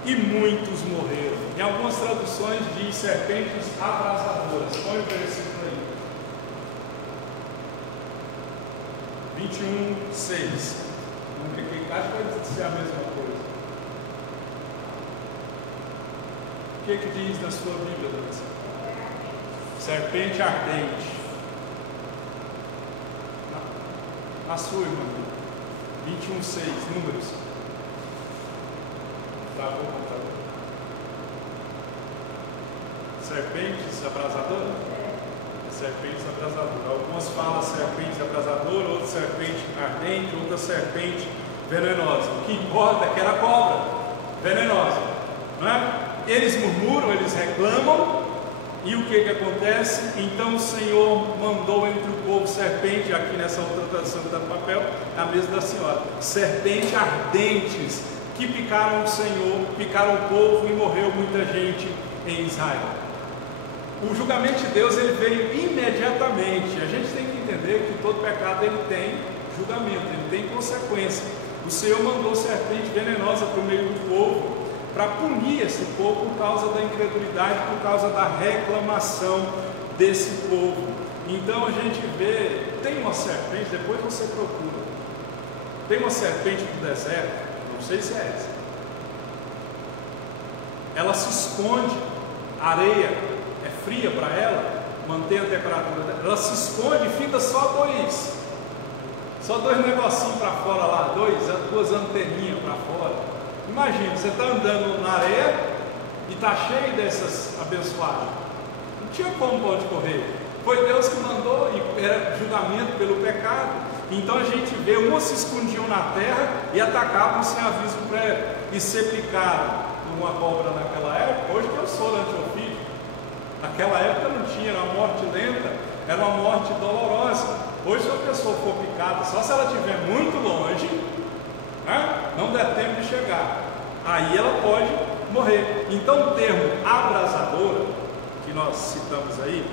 e muitos morreram. Em algumas traduções diz serpentes abrasadoras. Põe o versículo aí. 21, 6. Não cliquei, acho que vai ser a mesma coisa. O que diz na sua Bíblia, Dança? Serpente ardente. Na sua, irmã. 21, 6. Números. Travou o computador. Serpentes abrasadoras? Serpentes abrasadoras. Algumas falam serpente abrasadora, outras serpente ardente, outra serpente venenosa. O que importa é que era cobra venenosa, não é? Eles murmuram, eles reclamam, e o que acontece? Então o Senhor mandou entre o povo serpente, aqui nessa outra tradução que está no papel, a mesma da senhora, serpente ardentes, que picaram o Senhor, picaram o povo, e morreu muita gente em Israel. O julgamento de Deus ele veio imediatamente. A gente tem que entender que todo pecado ele tem julgamento, ele tem consequência. O Senhor mandou serpente venenosa para o meio do povo, para punir esse povo por causa da incredulidade, por causa da reclamação desse povo. Então a gente vê, tem uma serpente, depois você procura, tem uma serpente no deserto, não sei se é essa, ela se esconde, a areia é fria para ela, mantém a temperatura dela, ela se esconde e fica só Só 2 negocinhos para fora lá, 2 anteninhas para fora. Imagina, você está andando na areia e está cheio dessas abençoadas. Não tinha como para onde correr. Foi Deus que mandou, e era julgamento pelo pecado. Então a gente vê, umas se escondiam na terra e atacavam sem aviso prévio e ser picado por uma cobra naquela época. Hoje tem o soro antiofídico. Naquela época não tinha, era uma morte lenta, era uma morte dolorosa. Hoje, se a pessoa for picada, só se ela estiver muito longe, né, não der tempo de chegar, aí ela pode morrer. Então o termo abrasadora, que nós citamos aí,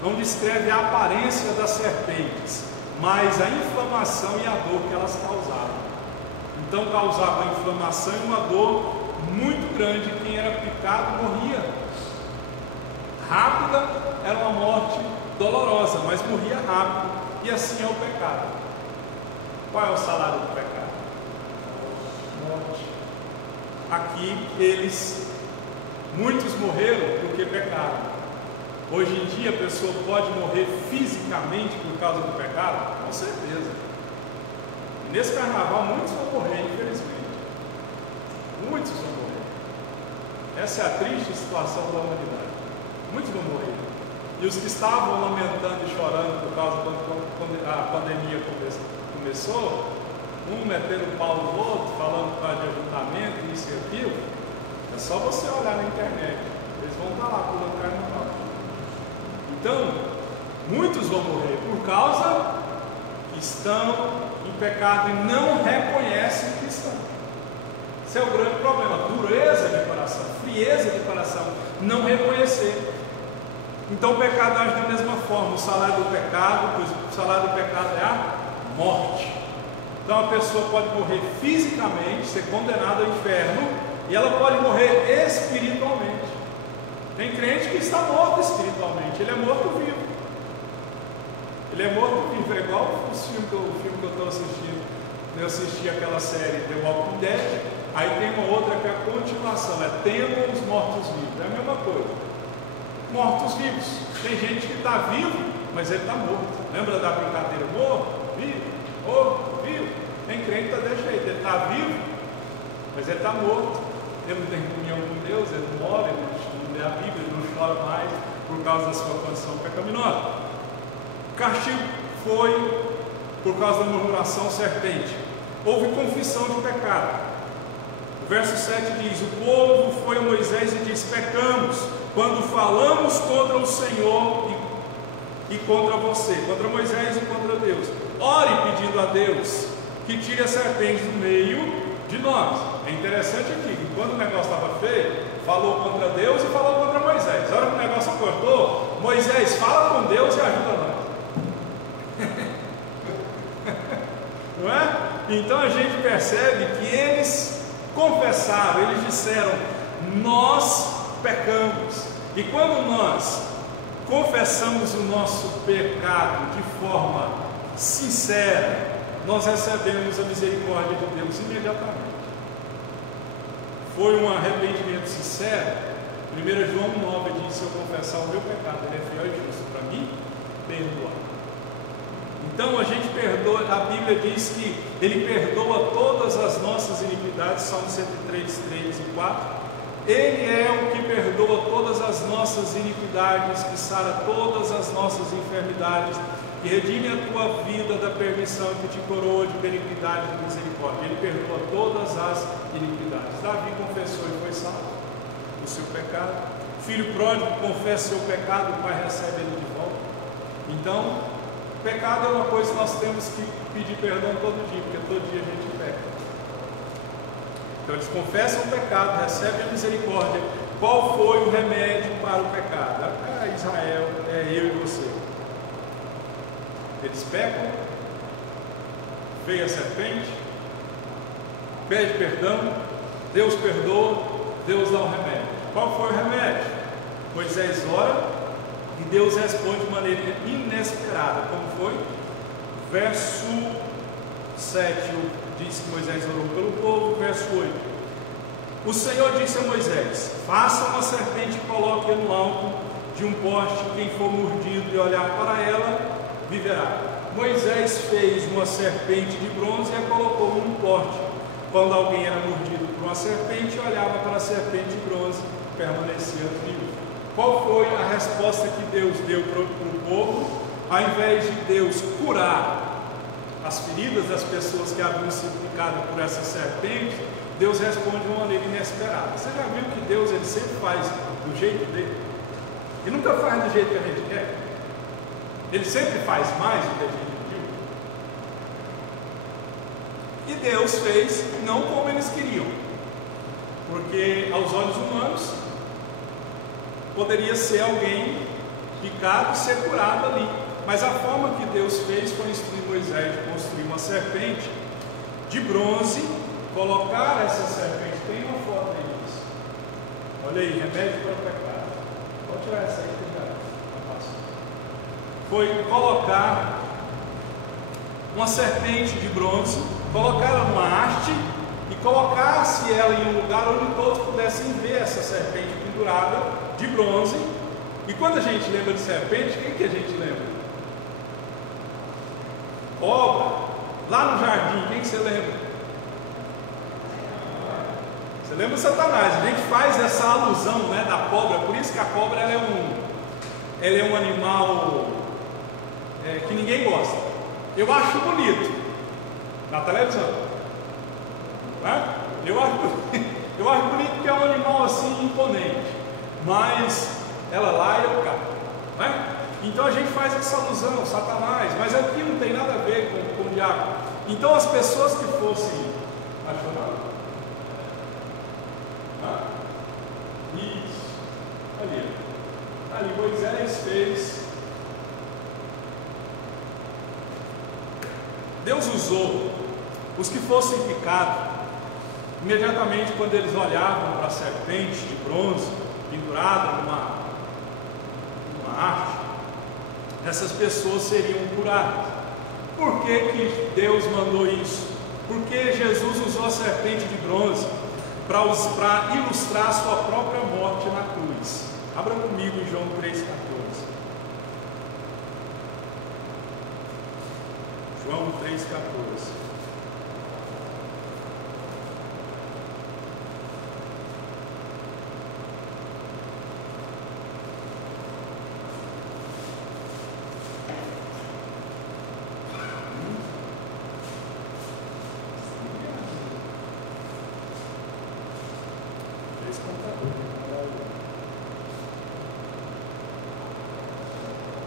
não descreve a aparência das serpentes, mas a inflamação e a dor que elas causavam. Então causava inflamação e uma dor muito grande. Quem era picado morria. Rápida era uma morte dolorosa, mas morria rápido. E assim é o pecado. Qual é o salário do pecado? Morte. Aqui muitos morreram porque pecaram. Hoje em dia a pessoa pode morrer fisicamente por causa do pecado? Com certeza. E nesse carnaval muitos vão morrer, infelizmente. Muitos vão morrer. Essa é a triste situação da humanidade. Muitos vão morrer. E os que estavam lamentando e chorando por causa quando a pandemia começou, um metendo o pau no outro, falando por causa de ajuntamento, isso e aquilo, é só você olhar na internet. Eles vão estar lá pulando carnaval. Então, muitos vão morrer por causa que estão em pecado e não reconhecem que estão. Esse é o grande problema, dureza de coração, frieza de coração, não reconhecer. Então o pecado age da mesma forma, o salário do pecado, pois o salário do pecado é a morte. Então a pessoa pode morrer fisicamente, ser condenada ao inferno, e ela pode morrer espiritualmente. Tem crente que está morto espiritualmente, ele é morto vivo. Ele é morto vivo, é igual o filme que eu estou assistindo. Eu assisti aquela série The Walking Dead, aí tem uma outra que é a continuação, é Temam os Mortos-Vivos, é a mesma coisa. Mortos-vivos, tem gente que está vivo, mas ele está morto. Lembra da brincadeira? Morto, vivo. Tem crente que está desse jeito, ele está vivo, mas ele está morto. Ele não tem comunhão com Deus, ele não ora, ele não lê a Bíblia, ele não chora mais por causa da sua condição pecaminosa. O castigo foi por causa da murmuração serpente. Houve confissão de pecado. O verso 7 diz: o povo foi a Moisés e disse: pecamos quando falamos contra o Senhor e contra você, contra Moisés e contra Deus. Ore pedindo a Deus que tire a serpente do meio de nós. É interessante aqui que quando o negócio estava feio, falou contra Deus e falou contra Moisés. A hora que o negócio cortou, Moisés fala com Deus e ajuda nós. Não é? Então a gente percebe que eles confessaram, eles disseram: nós pecamos. E quando nós confessamos o nosso pecado de forma sincera, nós recebemos a misericórdia de Deus imediatamente. Foi um arrependimento sincero. 1 João 9 diz: se eu confessar o meu pecado, ele é fiel e justo para mim perdoar. Então a gente perdoa, a Bíblia diz que ele perdoa todas as nossas iniquidades, Salmo 103, 3 e 4. Ele é o que perdoa todas as nossas iniquidades, que sara todas as nossas enfermidades, que redime a tua vida da permissão, que te coroa de benignidade e de misericórdia. Ele perdoa todas as iniquidades. Davi confessou e foi salvo do seu pecado. Filho pródigo confessa seu pecado, o pai recebe ele de volta. Então, pecado é uma coisa que nós temos que pedir perdão todo dia, porque todo dia a gente peca. Então eles confessam o pecado, recebem a misericórdia. Qual foi o remédio para o pecado? É Israel, é eu e você. Eles pecam, veio a serpente, pede perdão, Deus perdoa, Deus dá um remédio. Qual foi o remédio? Moisés ora e Deus responde de maneira inesperada. Como foi? Verso 7 diz que Moisés orou pelo povo. Verso 8: o Senhor disse a Moisés: faça uma serpente e coloque-a no alto de um poste, quem for mordido e olhar para ela viverá. Moisés fez uma serpente de bronze e a colocou num pote. Quando alguém era mordido por uma serpente, olhava para a serpente de bronze e permanecia vivo. Qual foi a resposta que Deus deu para o povo? Ao invés de Deus curar as feridas das pessoas que haviam sido picadas por essa serpente, Deus responde de uma maneira inesperada. Você já viu que Deus ele sempre faz do jeito dele? Ele nunca faz do jeito que a gente quer. Ele sempre faz mais do que a gente pediu. E Deus fez não como eles queriam, porque aos olhos humanos poderia ser alguém picado e ser curado ali. Mas a forma que Deus fez foi instruir Moisés de construir uma serpente de bronze, colocar essa serpente. Tem uma foto aí disso. Olha aí, remédio para o pecado. Pode tirar essa aí que já passou. Foi colocar uma serpente de bronze, colocar ela numa haste e colocar-se ela em um lugar onde todos pudessem ver essa serpente pendurada de bronze. E quando a gente lembra de serpente, quem que a gente lembra? Cobra. Lá no jardim, quem que você lembra? Você lembra de Satanás. A gente faz essa alusão, né, da cobra. Por isso que a cobra ela é um animal que ninguém gosta. Eu acho bonito na televisão, né? Eu acho bonito porque é um animal assim imponente, mas ela lá é o cara, né? Então a gente faz essa alusão, Satanás, mas aqui não tem nada a ver com o diabo. Então as pessoas que fossem ajudadas, isso, ali Moisés fez. Deus usou os que fossem picados, imediatamente quando eles olhavam para a serpente de bronze pendurada numa haste, essas pessoas seriam curadas. Por que que Deus mandou isso? Porque Jesus usou a serpente de bronze para ilustrar a sua própria morte na cruz. Abra comigo em João 3,14. João 3,14.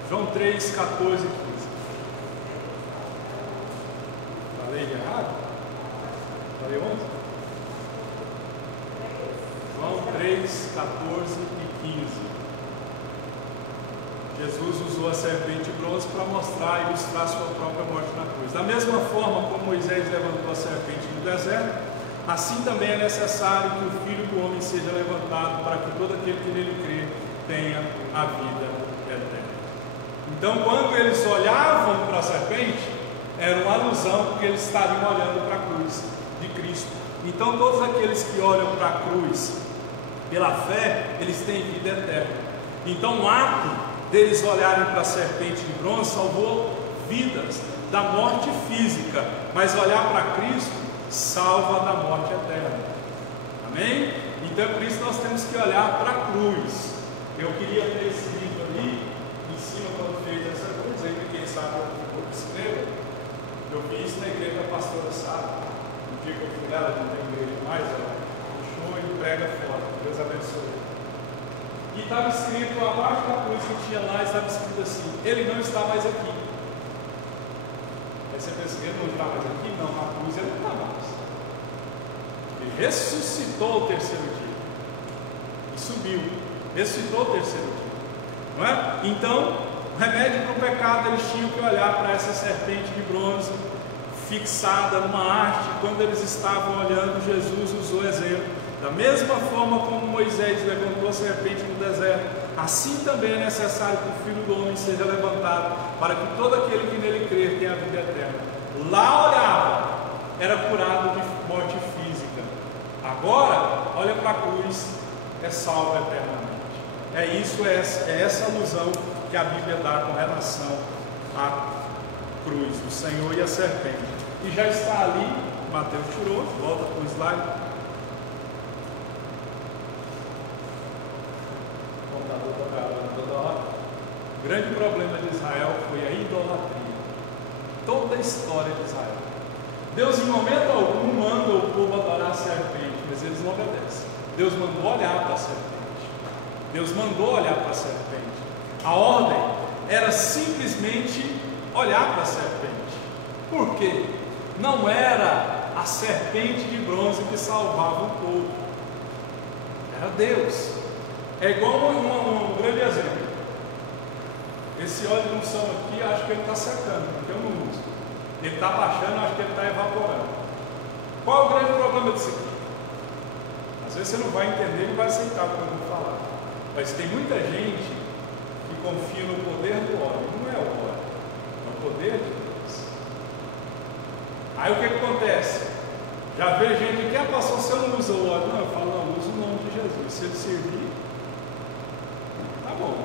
João 3, 14 e 15. Falei errado? Falei onde? João 3, 14 e 15. Jesus usou a serpente de bronze para mostrar e ilustrar sua própria morte na cruz. Da mesma forma como Moisés levantou a serpente no deserto, assim também é necessário que o Filho do Homem seja levantado para que todo aquele que nele crê tenha a vida eterna. Então, quando eles olhavam para a serpente, era uma alusão, porque eles estavam olhando para a cruz de Cristo. Então, todos aqueles que olham para a cruz pela fé, eles têm vida eterna. Então, o ato deles olharem para a serpente de bronze salvou vidas da morte física, mas olhar para Cristo salva da morte eterna. Amém? Então, é por isso que nós temos que olhar para a cruz. Eu queria ter escrito ali quando fez essa cruz, aí quem sabe eu escrevo. Eu vi isso na igreja da pastora Sara. No dia que eu fui lá, não tem igreja mais, ela puxou e prega fora. Deus abençoe. E estava escrito abaixo da cruz que tinha lá, estava escrito assim: ele não está mais aqui. Aí você pensa que ele não está mais aqui? Não, na cruz ele não está mais. Ele ressuscitou o terceiro dia e subiu. Ressuscitou o terceiro dia. Não é? Então, o remédio para o pecado, eles tinham que olhar para essa serpente de bronze fixada numa haste. Quando eles estavam olhando, Jesus usou exemplo. Da mesma forma como Moisés levantou a serpente no deserto, assim também é necessário que o Filho do Homem seja levantado, para que todo aquele que nele crer tenha a vida eterna. Lá olhava, era curado de morte física. Agora, olha para a cruz, é salvo eternamente. É essa alusão que a Bíblia dá com relação cruz, do Senhor e a serpente. E já está ali, Mateus tirou, volta para o slide. O computador tocava toda hora. O grande problema de Israel foi a idolatria. Toda a história de Israel. Deus em momento algum manda o povo adorar a serpente, mas eles não obedecem. Deus mandou olhar para a serpente. Deus mandou olhar para a serpente. A ordem era simplesmente olhar para a serpente. Por quê? Não era a serpente de bronze que salvava o povo. Era Deus. É igual um grande exemplo. Esse óleo de unção aqui, acho que ele está secando, porque eu não uso. Ele está baixando, acho que ele está evaporando. Qual é o grande problema disso aqui? Às vezes você não vai entender e não vai aceitar o que eu vou falar. Mas tem muita gente que confia no poder do óleo. Não é o óleo, é o poder de Deus. Aí o que acontece? Já vê gente que, pastor, você não usa o óleo. Não, eu falo, não, eu uso o nome de Jesus. Se ele servir, tá bom.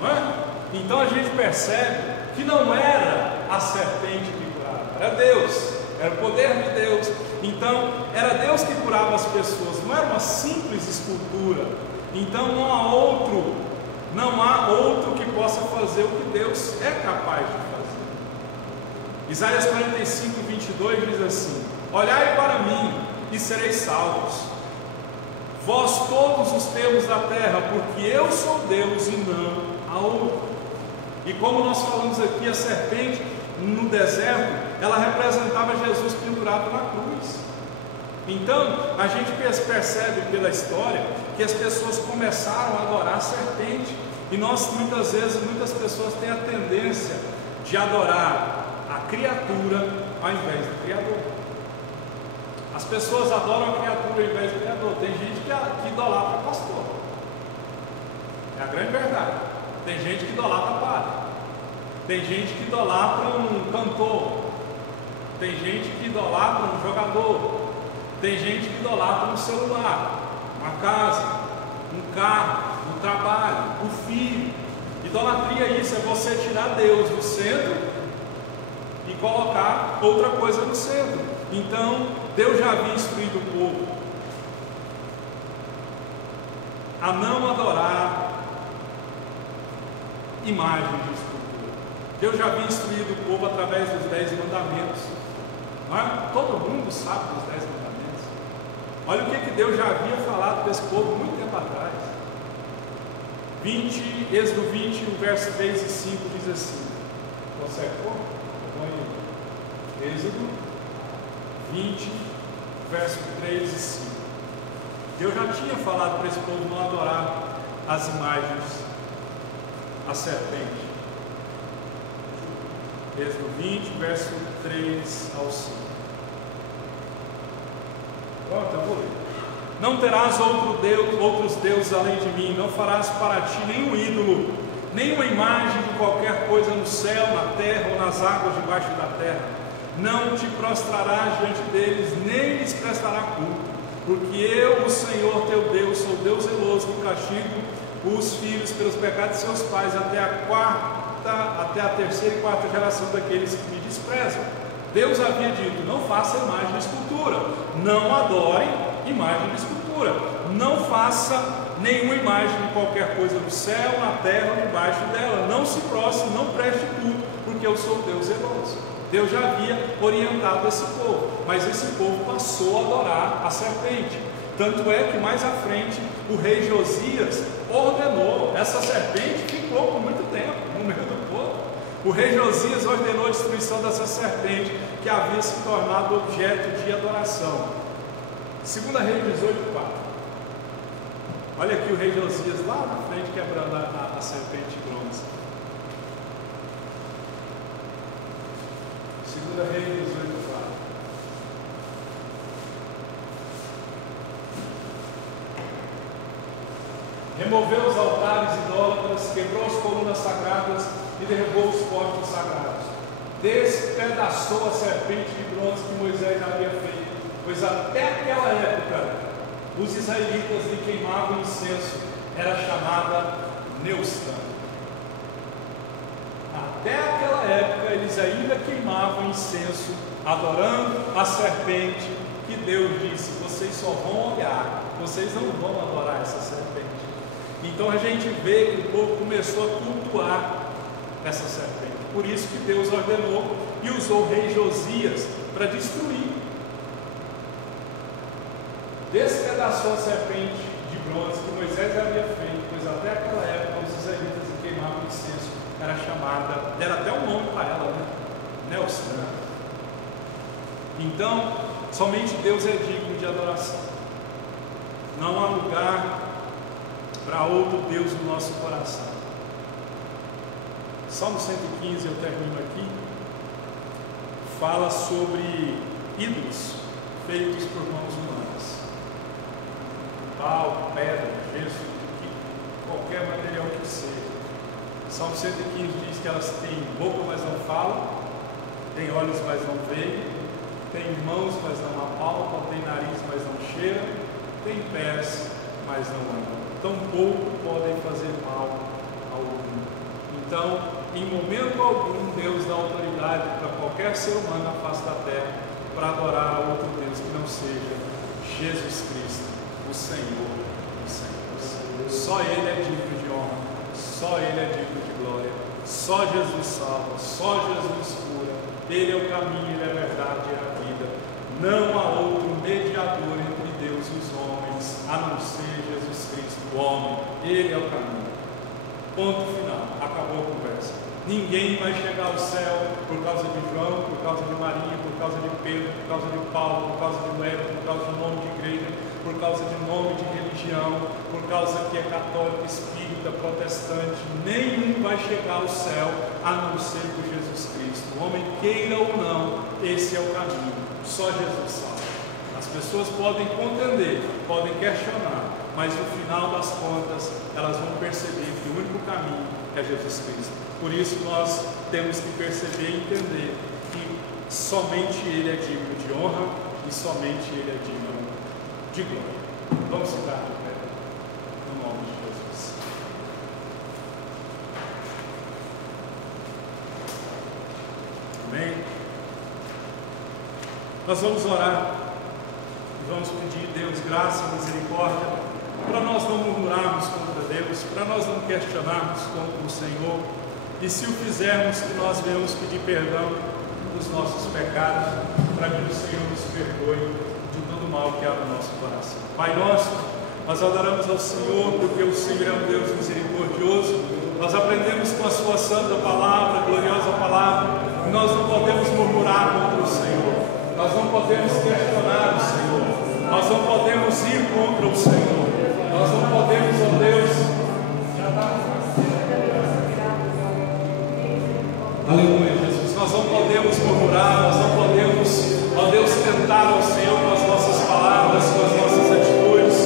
Não é? Então a gente percebe que não era a serpente que curava, era Deus, era o poder de Deus. Então era Deus que curava as pessoas, não era uma simples escultura. Então não há outro que possa fazer o que Deus é capaz de fazer. Isaías 45, 22 diz assim: olhai para mim e sereis salvos, vós todos os termos da terra, porque eu sou Deus e não há outro. E como nós falamos aqui, a serpente no deserto, ela representava Jesus pendurado na cruz. Então, a gente percebe pela história que as pessoas começaram a adorar a serpente. E muitas vezes, muitas pessoas têm a tendência de adorar a criatura ao invés do Criador. As pessoas adoram a criatura ao invés do Criador. Tem gente que idolatra pastor. É a grande verdade. Tem gente que idolatra padre. Tem gente que idolatra um cantor. Tem gente que idolatra um jogador. Tem gente que idolatra um celular, uma casa, um carro, um trabalho, um filho. Idolatria é isso, é você tirar Deus do centro e colocar outra coisa no centro. Então, Deus já havia instruído o povo a não adorar imagens de escultura. Deus já havia instruído o povo através dos 10 mandamentos. Não é? Todo mundo sabe dos 10 mandamentos. Olha o que Deus já havia falado para esse povo muito tempo atrás. Êxodo 20, o verso 3 e 5 diz assim. Consegue pôr? Êxodo 20, verso 3 e 5. Deus já tinha falado para esse povo não adorar as imagens, a serpente. Êxodo 20, verso 3 ao 5. Pronto, eu vou ler. Não terás outros deuses além de mim, não farás para ti nenhum ídolo, nenhuma imagem de qualquer coisa no céu, na terra ou nas águas debaixo da terra. Não te prostrarás diante deles, nem lhes prestará culto, porque eu, o Senhor teu Deus, sou Deus zeloso, que castigo os filhos pelos pecados de seus pais até a terceira e quarta geração daqueles que me desprezam. Deus havia dito: não faça imagem de escultura, não adore imagem de escultura, não faça nenhuma imagem de qualquer coisa no céu, na terra ou debaixo dela, não se prostre, não preste culto, porque eu sou Deus zeloso. Deus já havia orientado esse povo, mas esse povo passou a adorar a serpente. Tanto é que mais à frente o rei Josias ordenou, essa serpente ficou por muito tempo no meio do povo. O rei Josias ordenou a destruição dessa serpente que havia se tornado objeto de adoração. 2 Reis 18:4. Olha aqui o rei Josias lá na frente quebrando a serpente de bronze. 2 Reis 18:4. Removeu os altares idólatras, quebrou as colunas sagradas e derrubou os postes sagrados. Despedaçou a serpente de bronze que Moisés havia feito, pois até aquela época os israelitas lhe queimavam incenso, era chamada Neustã. Até aquela época eles ainda queimavam incenso, adorando a serpente, que Deus disse: vocês só vão olhar, vocês não vão adorar essa serpente. Então a gente vê que o povo começou a cultuar essa serpente. Por isso que Deus ordenou e usou o rei Josias para destruir. Despedaçou a serpente de bronze que Moisés havia feito, pois até aquela época os israelitas queimavam incenso, era chamada, deram até um nome para ela, né? Nelson. Então, somente Deus é digno de adoração. Não há lugar para outro Deus no nosso coração. Salmo 115, eu termino aqui, fala sobre ídolos feitos por mãos humanas. Pau, pedra, gesso, qualquer material que seja. Salmo 115 diz que elas têm boca, mas não falam, têm olhos, mas não veem, têm mãos, mas não apalpam, têm nariz, mas não cheiram, têm pés, mas não andam. Tampouco podem fazer mal ao mundo. Então, em momento algum, Deus dá autoridade para qualquer ser humano na face da terra para adorar a outro Deus que não seja Jesus Cristo, o Senhor dos Senhores. Só Ele é digno de honra, só Ele é digno de glória, só Jesus salva, só Jesus cura. Ele é o caminho, Ele é a verdade e a vida. Não há outro mediador entre Deus e os homens, a não ser Jesus Cristo, o homem. Ele é o caminho. Ponto final. Acabou a conversa. Ninguém vai chegar ao céu por causa de João, por causa de Maria, por causa de Pedro, por causa de Paulo, por causa de Léo, por causa de nome de igreja, por causa de nome de religião, por causa que é católico, espírita, protestante. Nenhum vai chegar ao céu a não ser por Jesus Cristo. O homem queira ou não, esse é o caminho. Só Jesus sabe. As pessoas podem contender, podem questionar, mas no final das contas elas vão perceber que o único caminho é Jesus Cristo. Por isso nós temos que perceber e entender que somente Ele é digno de honra e somente Ele é digno de glória. Vamos ficar de pé, no nome de Jesus. Amém? Nós vamos orar. Vamos pedir, Deus, graça e misericórdia, para nós não murmurarmos contra Deus, para nós não questionarmos contra o Senhor, e se o fizermos, que nós venhamos pedir perdão dos nossos pecados, para que o Senhor nos perdoe de todo mal que há no nosso coração. Pai nosso, nós adoramos ao Senhor, porque o Senhor é um Deus misericordioso. Nós aprendemos com a sua santa palavra, gloriosa palavra, e nós não podemos murmurar contra o Senhor. Nós não podemos questionar o Senhor, nós não podemos ir contra o Senhor, nós não podemos, ó Deus, aleluia, Jesus, nós não podemos murmurar, nós não podemos, ó Deus, tentar ao Senhor com as nossas palavras, com as nossas atitudes.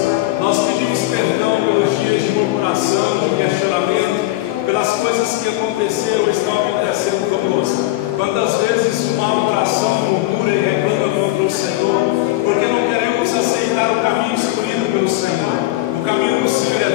Nós pedimos perdão pelos dias de murmuração, de questionamento, pelas coisas que aconteceram ou estão acontecendo conosco. Quantas vezes uma oração murmura e reclama contra o Senhor, porque não queremos aceitar o caminho escolhido pelo Senhor. O caminho do Senhor é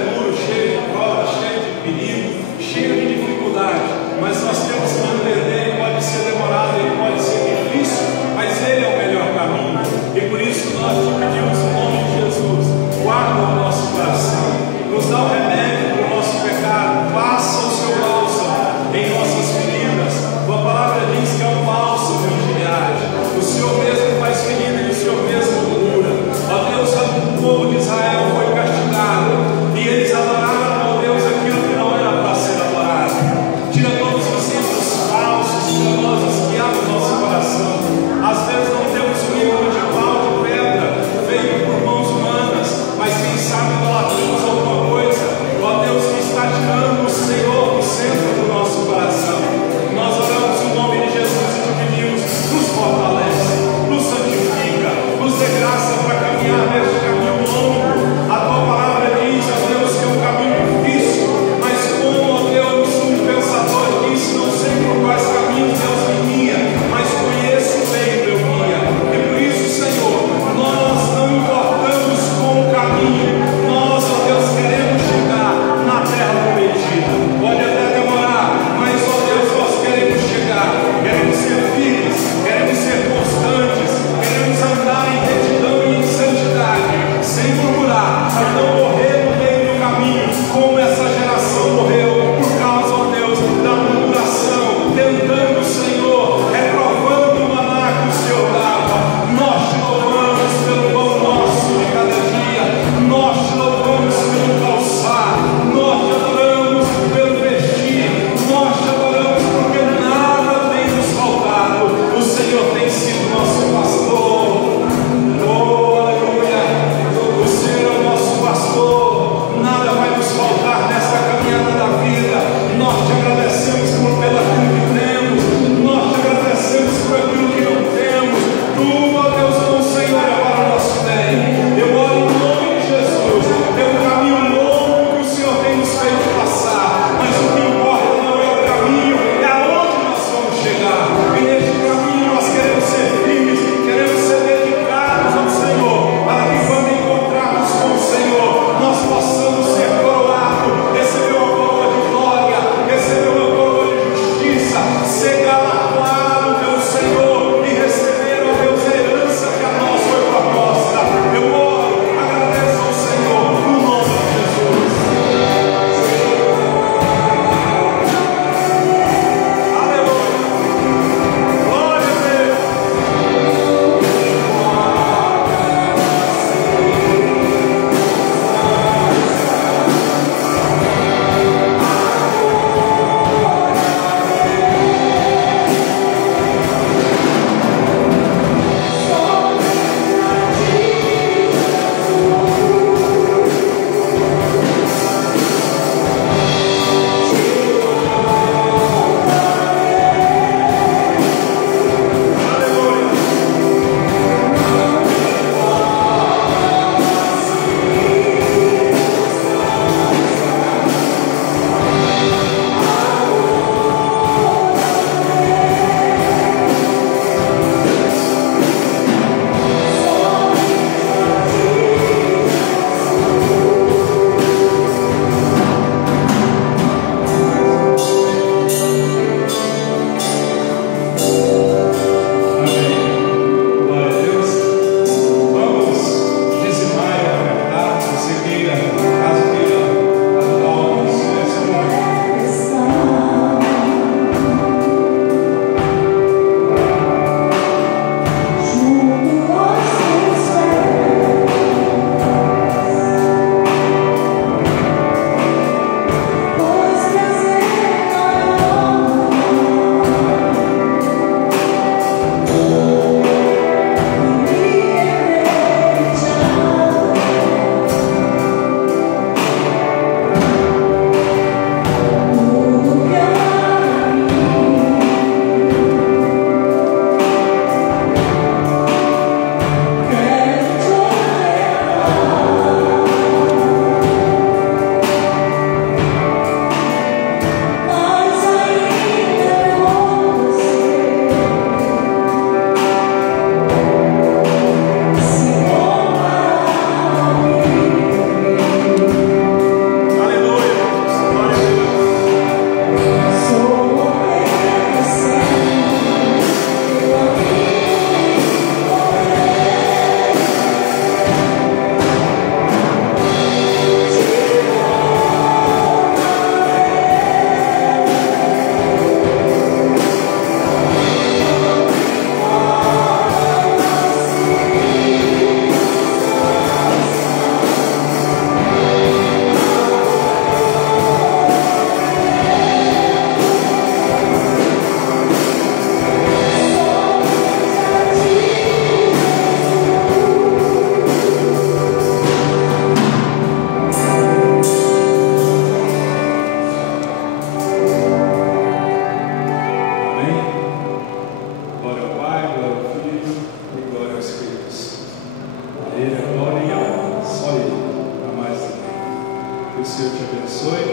Que o Senhor te abençoe.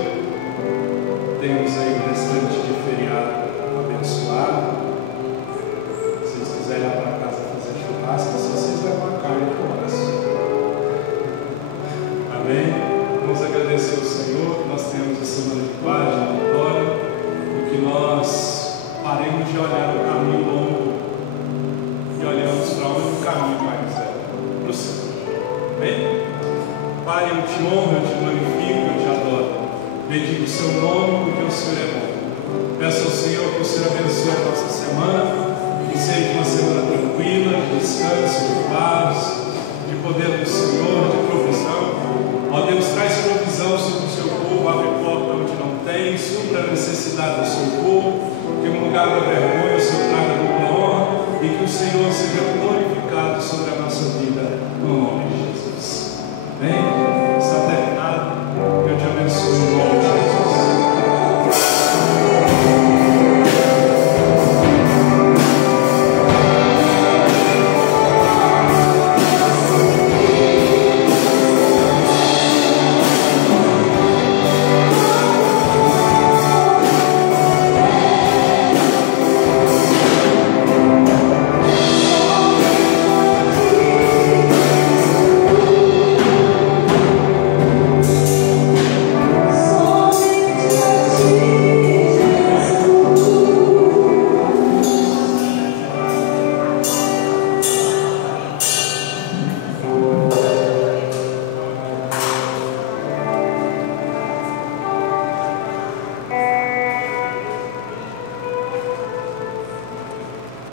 Temos aí o restante de feriado abençoado. Se vocês quiserem ir lá para casa fazer churrasco, se vocês levam a carne para nós. Amém? Vamos agradecer ao Senhor que nós temos a semana de paz, de vitória, e que nós paremos de olhar o caminho longo e olhamos para onde o caminho vai nos levar, para o Senhor. Amém? Pai, eu te honro, eu te glorifico, eu te adoro. Bendigo o seu nome, porque o Senhor é bom. Peço ao Senhor que o Senhor abençoe a nossa semana, que seja uma semana tranquila, de descanso, de paz, de poder do Senhor, de provisão. Ó Deus, traz provisão sobre o seu povo, abre porta onde não tem, supra a necessidade do seu povo, tem um lugar para vergonha.